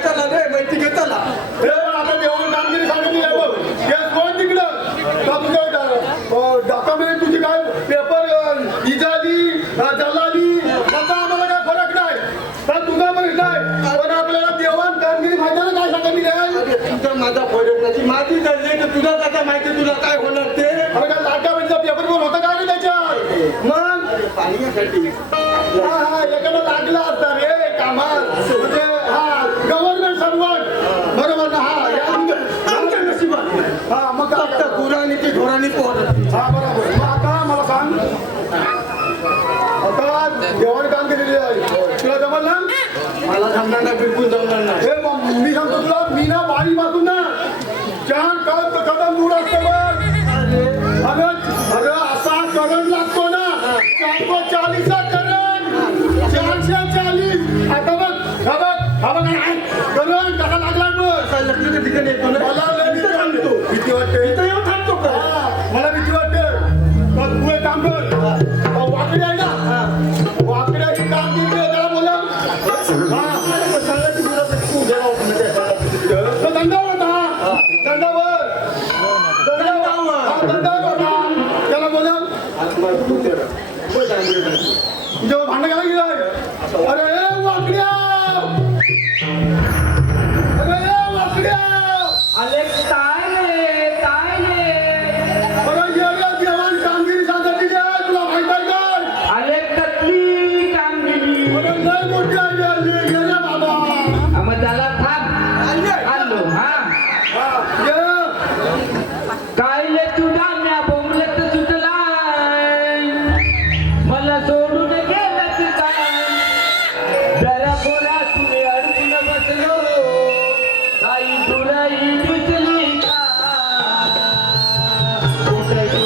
चला रे माहिती घे चला आता देवाने कामगिरी सांगितली आहे बघ कोण तिकडं डॉक्युमेंट तुझी काय पेपर इजाली दलाली त्याचा आम्हाला काय फरक नाही तर तुझा फरक नाही पण आपल्याला देवान कामगिरी माहिती ना काय सांगितली आहे तुझा माझा फरक नाही माझी जळली तर तुझा त्याचा माहिती तुला काय होणार ते अरे काय डॉक्युमेंटचा पेपर पण होता का रे त्याच्यात मग पाण्यासाठी हा एखादा लागला असता रे कामात म्हणजे हा गव्हर्नमेंट सर्वंट बरोबर ना हा मग आता गुरांनी ती ढोरांनी पोहत हा बरोबर मग आता मला सांग बिलकुल जमणार नाही हे मग मी सांगतो तुला मी ना बारी पासून ना छान कदम दूर असतो बघ अगं असा करंट लागतो ना 440 चा करंट 440 आता बघ करंट कसा लागला बघ लग्नाच्या ठिकाणी येतो ना मला लय भीती वाटते इथं येऊन थांबतो का मला भीती वाटते तर तू एक काम कर वाकडे आहे ना वाकड्याची कामगिरी त्याला बोला दंडावर त्याला बोला तुझ्यावर भांडण घाला गेलं अरे वाकड्या अरे काय देवान कामगिरी सांगत तुला माहित आहे काय अरे कसली कामगिरी लय मोठी आहे बाबा मग त्याला थांब आलो हा काय ले तुझा म्या बोंबलत सुटलाय मला सोडून गेला तू काय जरा बोला तुने अडकून बसलो काही तुराई दिसली का कुठे तू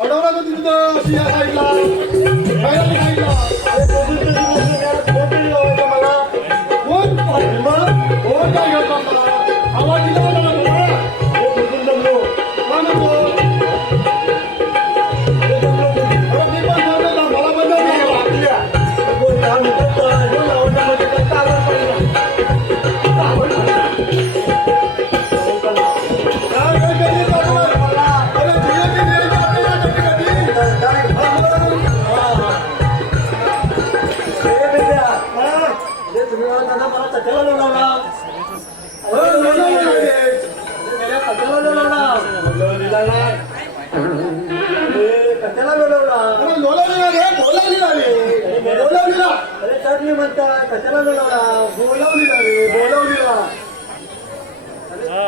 अडवला का तुझं अशी या साईडला साईडला मला कोण काय घेतो आवाज दिला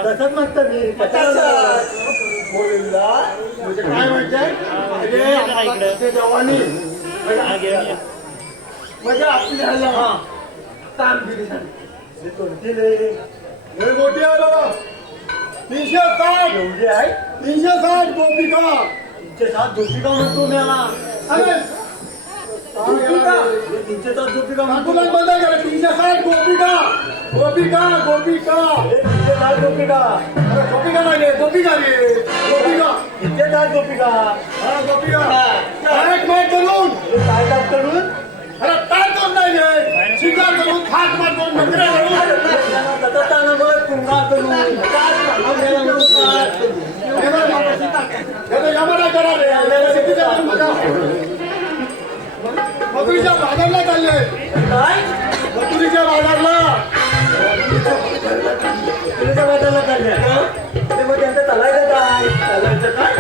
तसंच म्हणतं मी म्हणजे काय म्हणते जवानी म्हणजे आपल्याला कामगिरी झाली मोठी आहे बाबा 360 एवढी आहे 360 गोपिका 360 गोपिका म्हणतो मी अरे 360 गोपिका म्हणतो बंद करा 360 गोपिका गोपिका गोपिका 360 गोपिका अरे गोपिका नाही गोपिका रे गोपिका 360 गोपिका हा गोपिका एक माईक करून काय करून अरे काय करून नाही शिकार करून खास मार करून नकरे करून तताना मग पुन्हा करून यामध्ये करा रे मथुरीच्या बाजारला चालले काय मथुरीच्या बाजारला मथुरीच्या बाजारला चालले ते मग त्यांचं चालायचं काय चालायचं काय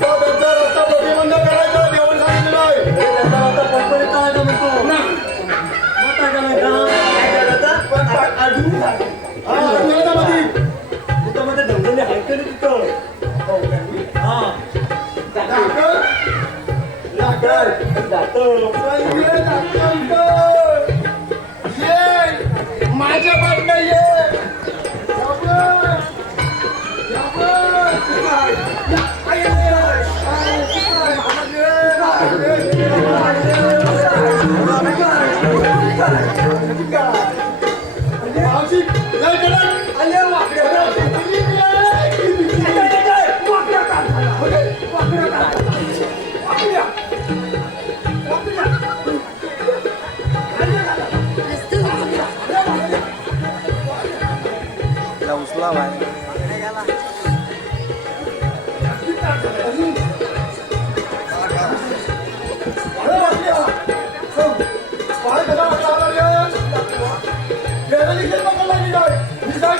त्यांचा रस्ता प्रतिबंध करायचा देऊन सांगितलं आहे त्यांचा रस्ता कंपनीत चालायचा म्हणतो मग काय करायचा मध्ये तिथं ढवलेले आहेत तरी तिथं हा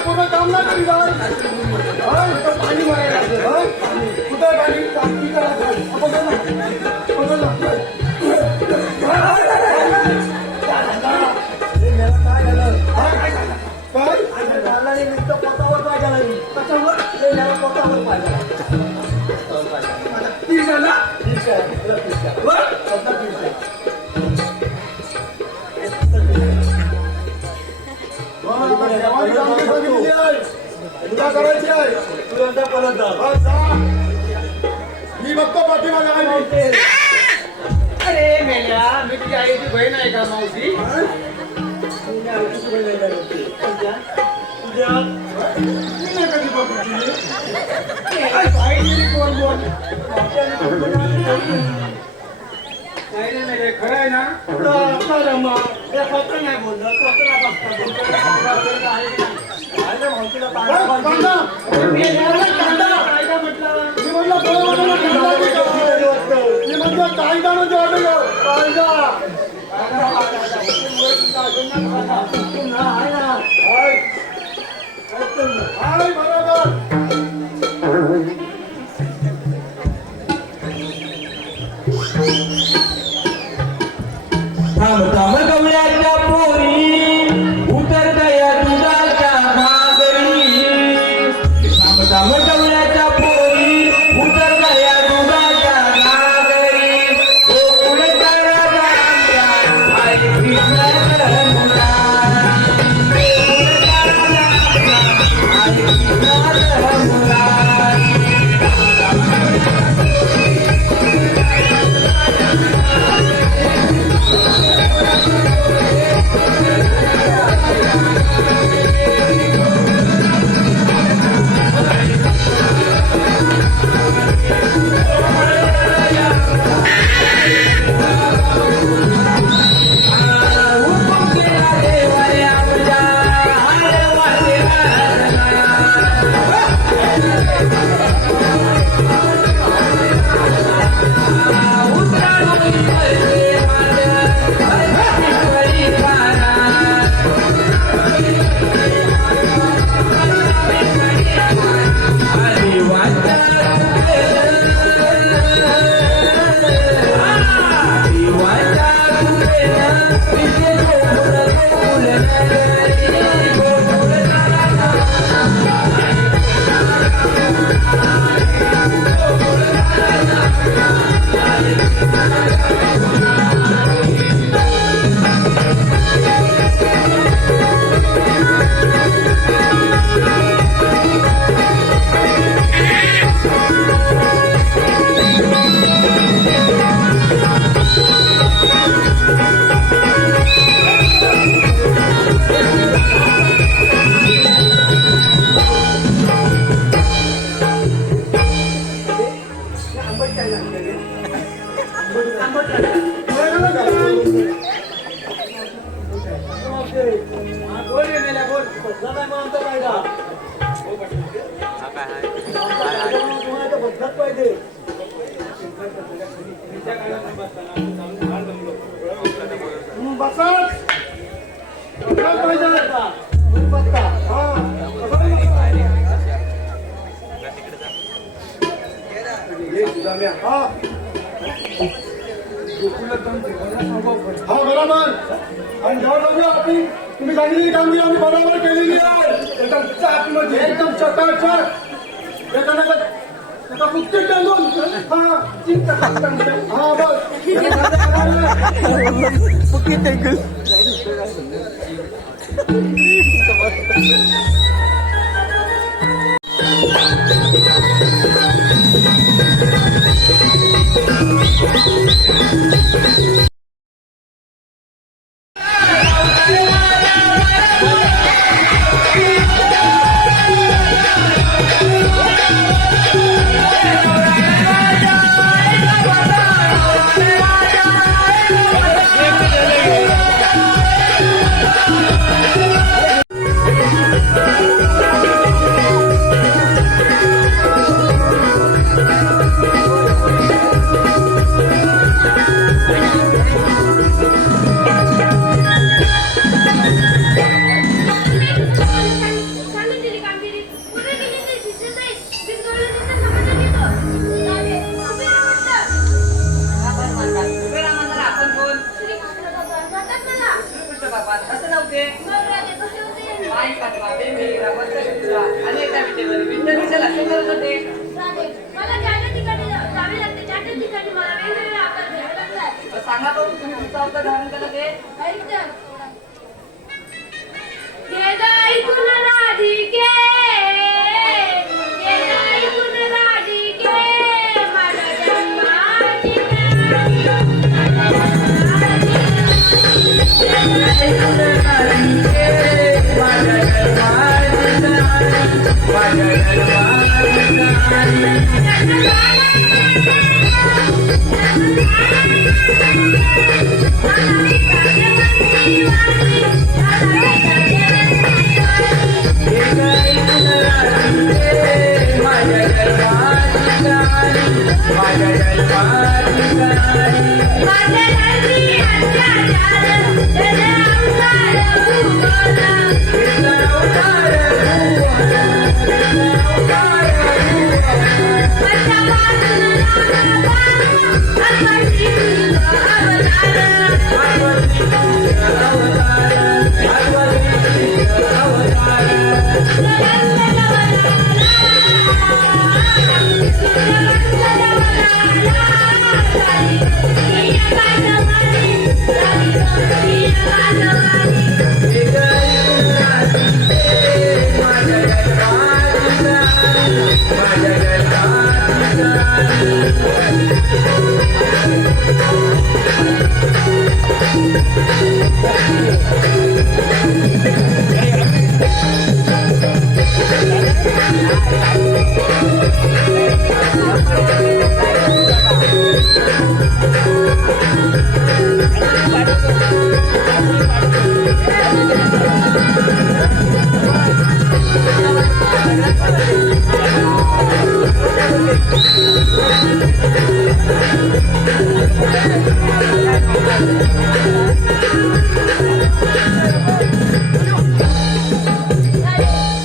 पूर्ण काम नाही करी जाय पाणी मारायला कुठं पाणी टाकी करायचं पोतावर पाहिजे त्याच्यावर पोतावर पाहिजे ठीक आहे ना ठीक आहे तुला करायची आहे तुला परत मी बघतो पाठीमागे अरे मेल्या मी तुझी आईची बहीण आहे का मावशी नाही खरं आहे ना पत्र नाही बोललं कायदा म्हणजे थांब थांब कमळ्याच्या पोरी उतरतया दुधाच्या घागरी थांब थांब कमळ्याच्या पोरी उतरतया दुधाच्या घागरी गोकुळच्या राजांच्या आई कृष्णाच्या मुला गोकुळच्या राजांच्या आई कृष्णाच्या मुला हा बरोबर आणि आपली तुम्ही सांगितलेली कामगिरी आम्ही बरोबर केलेली आहे एकदम चाकमध्ये एकदम चकाचक एका कुठे टांगून हा चिंता हा विचार असं करत होते. चालेल. मला ज्या ज्या ठिकाणी जावे लागते त्या त्या ठिकाणी मला वेगवेगळे आकार घ्यावे लागतात. तर सांगा बघू तुम्ही तुमचा अवतार धारण केला ते. ऐक तर. घे गं ऐकून राधिके, घे गं ऐकून राधिके, माझ्या जन्माची राणी,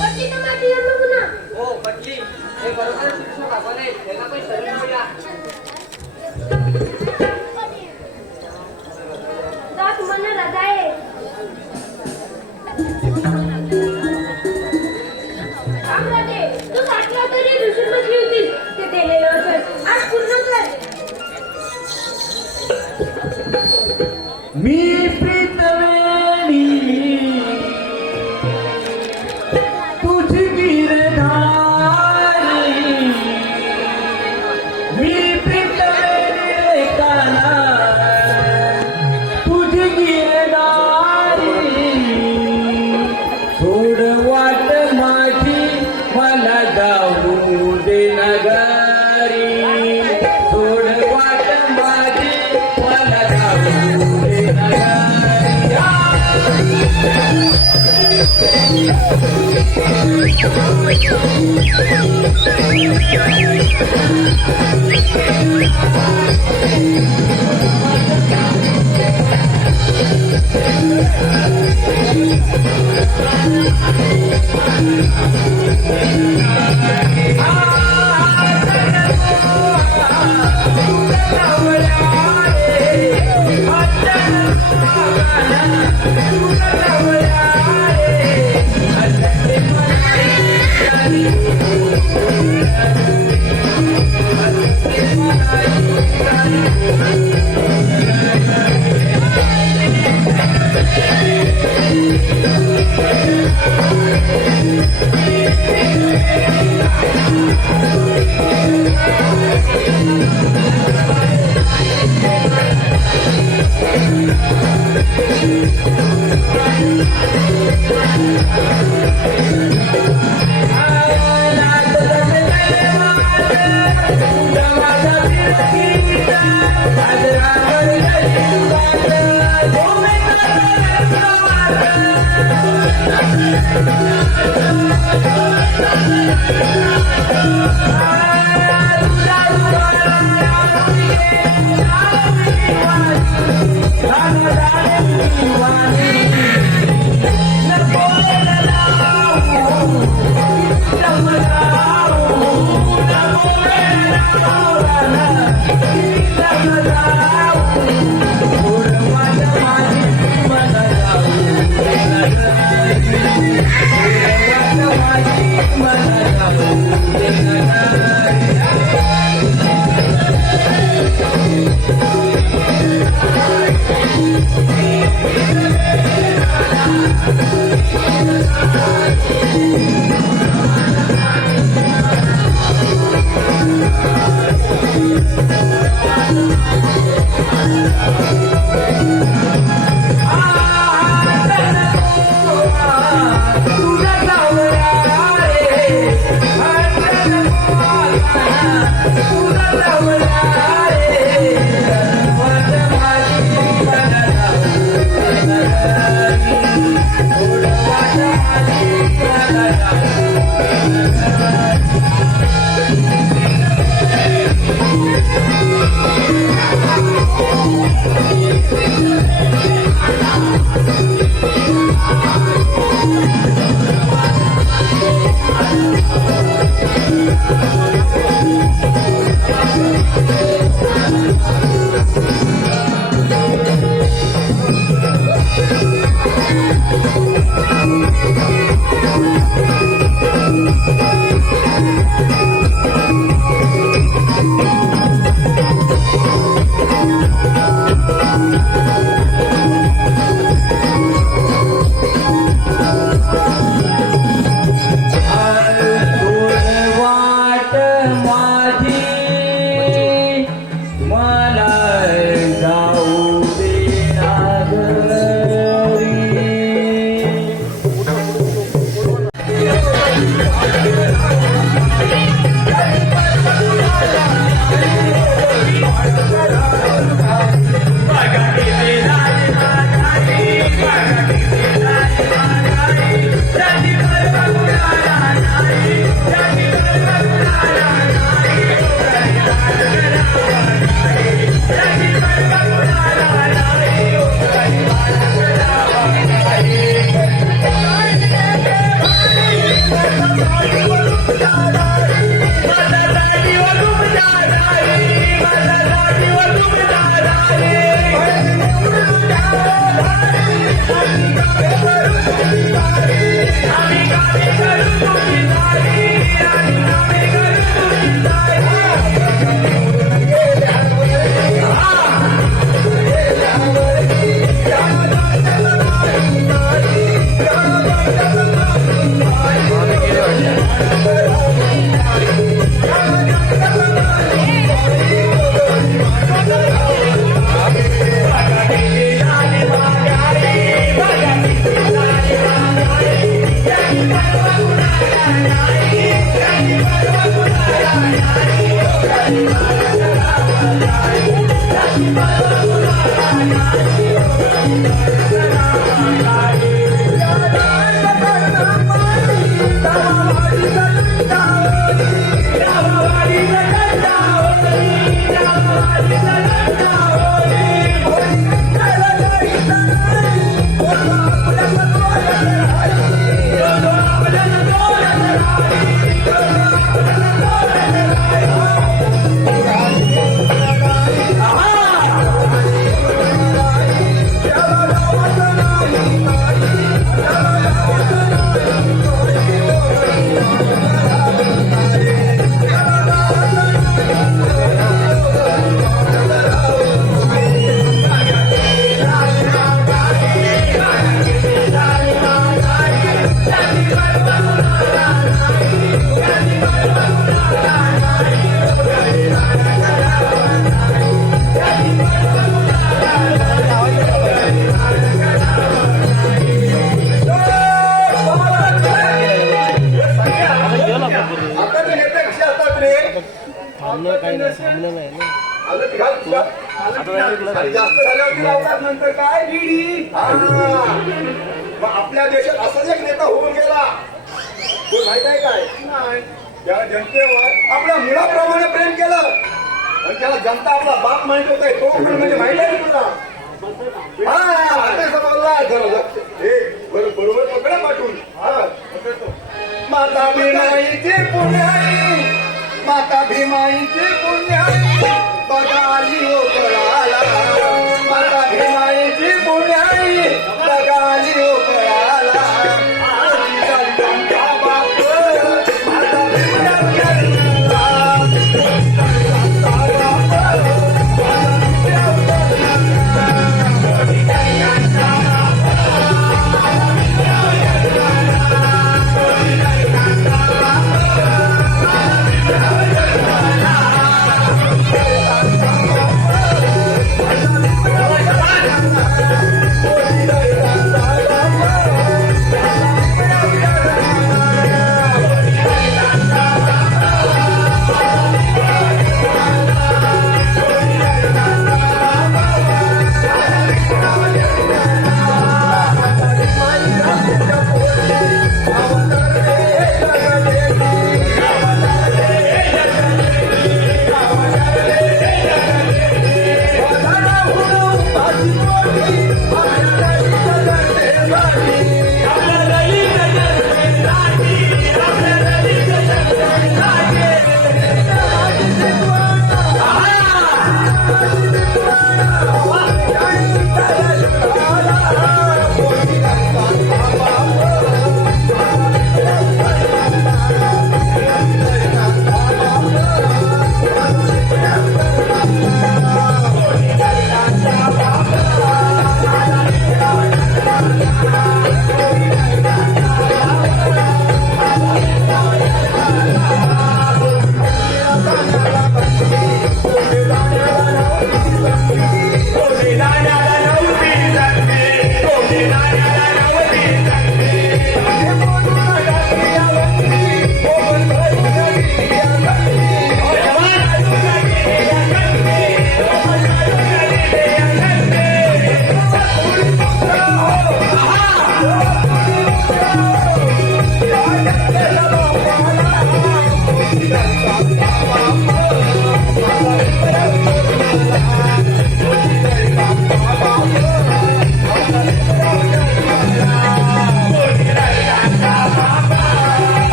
पट्टी तर माझी येऊ नको ना. हो पटली. हे बरोबर शिक्षक आपण आहे. त्यांना पण शरीर होऊया. जात मन रजाये. रामराजे, तू साठला तरी दुसरी बसली होतीस. ते दिलेलं वचन आज पूर्ण कर. मी प्रीतवेणी तुझी गिरधारी, मी प्रीतवेणी काना तुझी गिरधारी, सोड वाट माझी मला जाऊ दे नगरी, सोड वाट माझी मला जाऊ दे नगरी. Mana जास्त झाल्यावरती लावतात नंतर काय ईडी. मग आपल्या देशात असाच एक नेता होऊन गेला तो माहित आहे काय नाही त्या जनतेवर आपल्या मुलाप्रमाणे प्रेम केलं आणि त्याला जनता आपला बाप माहित होत तो म्हणजे माहित आहे तुला. बरोबर पकडा पाठवून. माता भीमाईची पुण्याई माता भीमाईची पुण्याई बघा आली हो गळाला. माता भीमाईची पुण्याई बघा आली हो गळाला. माता भीमाई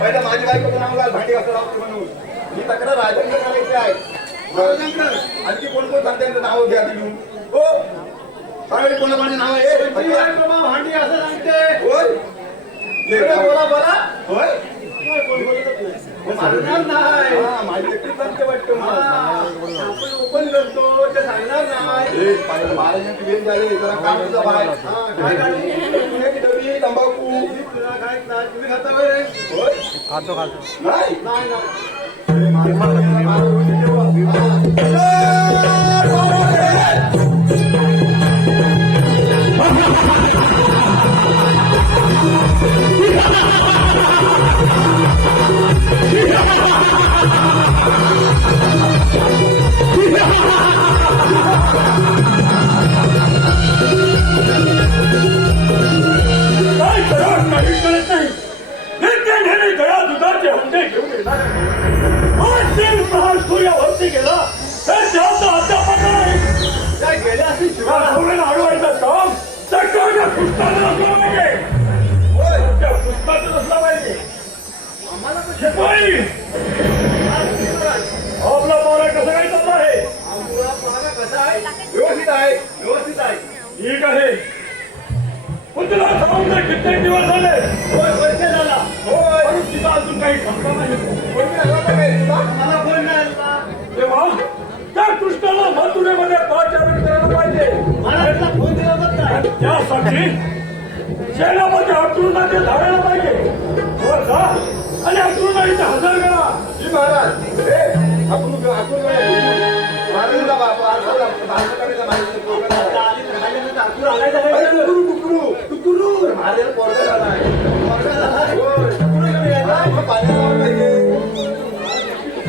पहिला माझी बायको नाव घाल भांडी घासून लावतो म्हणून ही तक्रार राजेंद्र करायची आहे. आणखी कोण कोण सांगते नाव घ्या लिहून. हो सांगा कोणाकोणाची नाव आहे. भांडी असं सांगते. होय बोला बोला. होय सांगणार नाही. हा, माझी एकटीच सांगते वाटतं मला. आपण ओपन करतो ते सांगणार नाही. महाराजांची वेळ झाली जरा काम तुझा बाय. हा, काय काढू? एक डबी तंबाखू. तुला काय तुम्ही खाता होय रे? होय नाही नाही नाही. काय करावं काही कळत नाही. नेते नेहमी गळा दुधाचे हंडे घेऊन येणार. आज तीन प्रहार सूर्यावरती गेला तर त्याचा अध्यापन नाही. काय गेले असतील शिवाय. या नवऱ्याला अडवायचं काम त्या काळ्या पुस्तकाचं असलं पाहिजे. त्या पुस्तकाचं असलं पाहिजे. आम्हाला तर शिपाई आपला मारा कसं काय चालला आहे. आम्हाला पाहणं कसं आहे. व्यवस्थित आहे. व्यवस्थित आहे. ठीक आहे पण तुला जाऊन तर कित्येक दिवस झाले. होय वर्ष झाला. होय पण तिचा अजून काही शंका नाही. मला फोन नाही आला. तेव्हा त्या कृष्णाला मथुरेमध्ये पाचारण करायला पाहिजे. मला त्याला फोन दिला होता काय. त्यासाठी सेनामध्ये अक्रूराचे धाडायला पाहिजे. वर जा आणि अक्रूरा इथे हजर करा. जी महाराज हे आपण महाराजांचा भारताकडे माहिती आतून आणायचं नाही. तुकुरू महाराज पोरगा झाला आहे. वर्ष झाला. होय. कुठे गेले आता? मग पाण्याला लावून पाहिजे.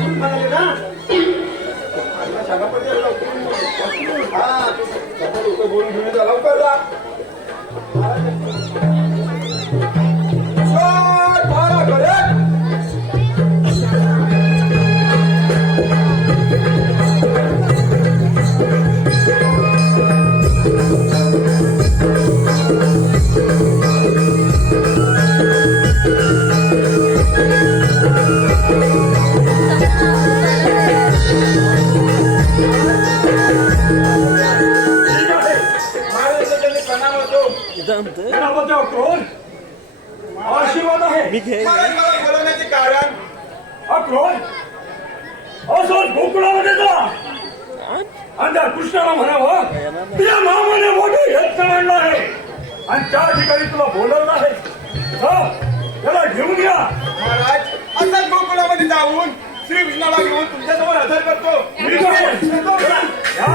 म्हणाले ना. आता शाखापती हा लोक बोलून घेऊन जा लवकर जा. भारा करे ठीक आहे महाराजांनी प्रणाम होतो. सेनापती अक्रोर आशीर्वाद आहे. महाराज मला बोलवण्याचे कारण अक्रोर असंच गोकुळामध्ये जा आणि त्या कृष्णाला म्हणावं तुझ्या मामाने मोठे यत्न आणलं आहे आणि त्या ठिकाणी तुला बोलवलं आहे. जा, त्याला घेऊन या. महाराज असंच गोकुळामध्ये जाऊन श्रीकृष्णाला घेऊन तुमच्यासमोर हजर करतो. ठीक आहे. या.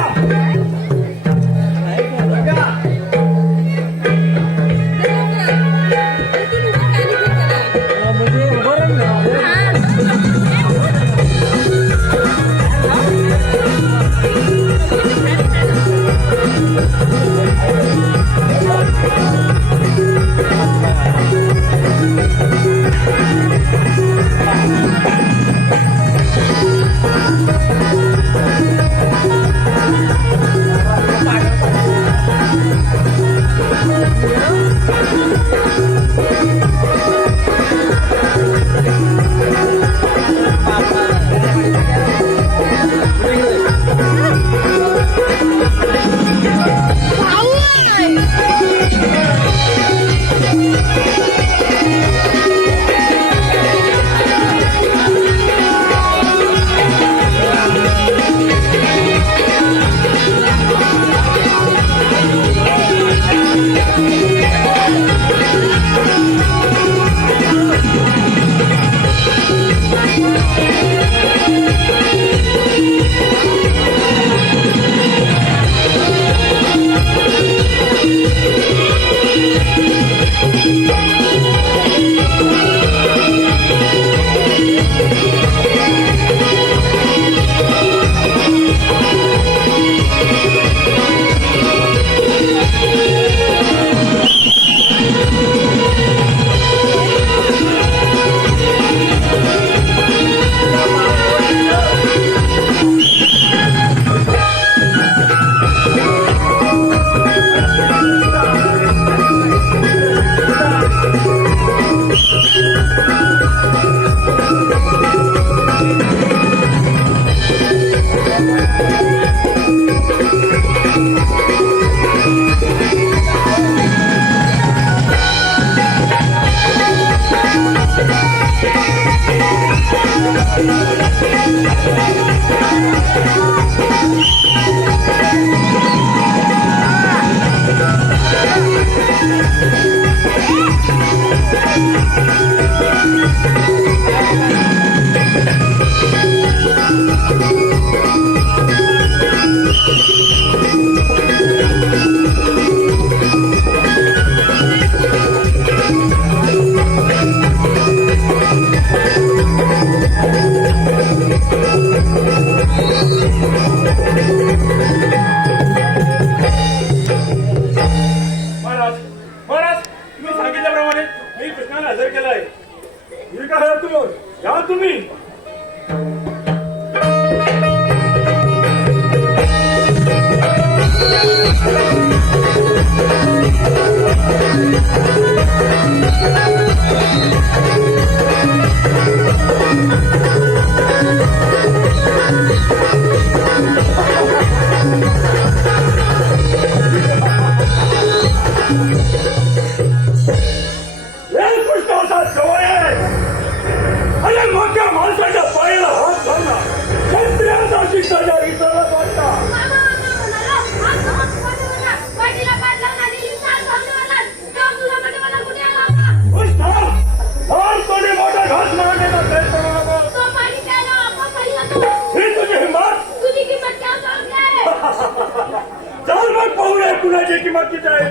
महाराज महाराज तुम्ही सांगितल्याप्रमाणे मी कृष्णाला हजर केलाय. मी काय हजर तुम्ही या तुम्ही हे कृष्ण असा जवळ आहे. अरे मोठ्या माणसाच्या पायाला हात घालणार क्षत्रियांचा शिष्टाचार विसरलाच वाटता. कृष्ण फार कोणी मोठा घास मारण्याचा प्रयत्न करावा. ही तुझी हिंमत. चल मग पाहूया कुणाची किंमत किती आहे.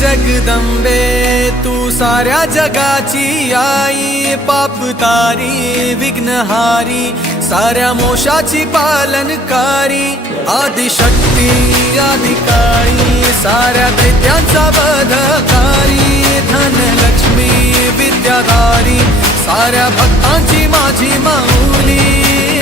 जगदंबे तू साऱ्या जगाची आई, पाप तारी विघ्नहारी साऱ्या मोशाची पालनकारी, आदिशक्ती आदिकाळी साऱ्या दैत्यांचा वधकारी, धनलक्ष्मी विद्याधारी साऱ्या भक्तांची माझी माऊली.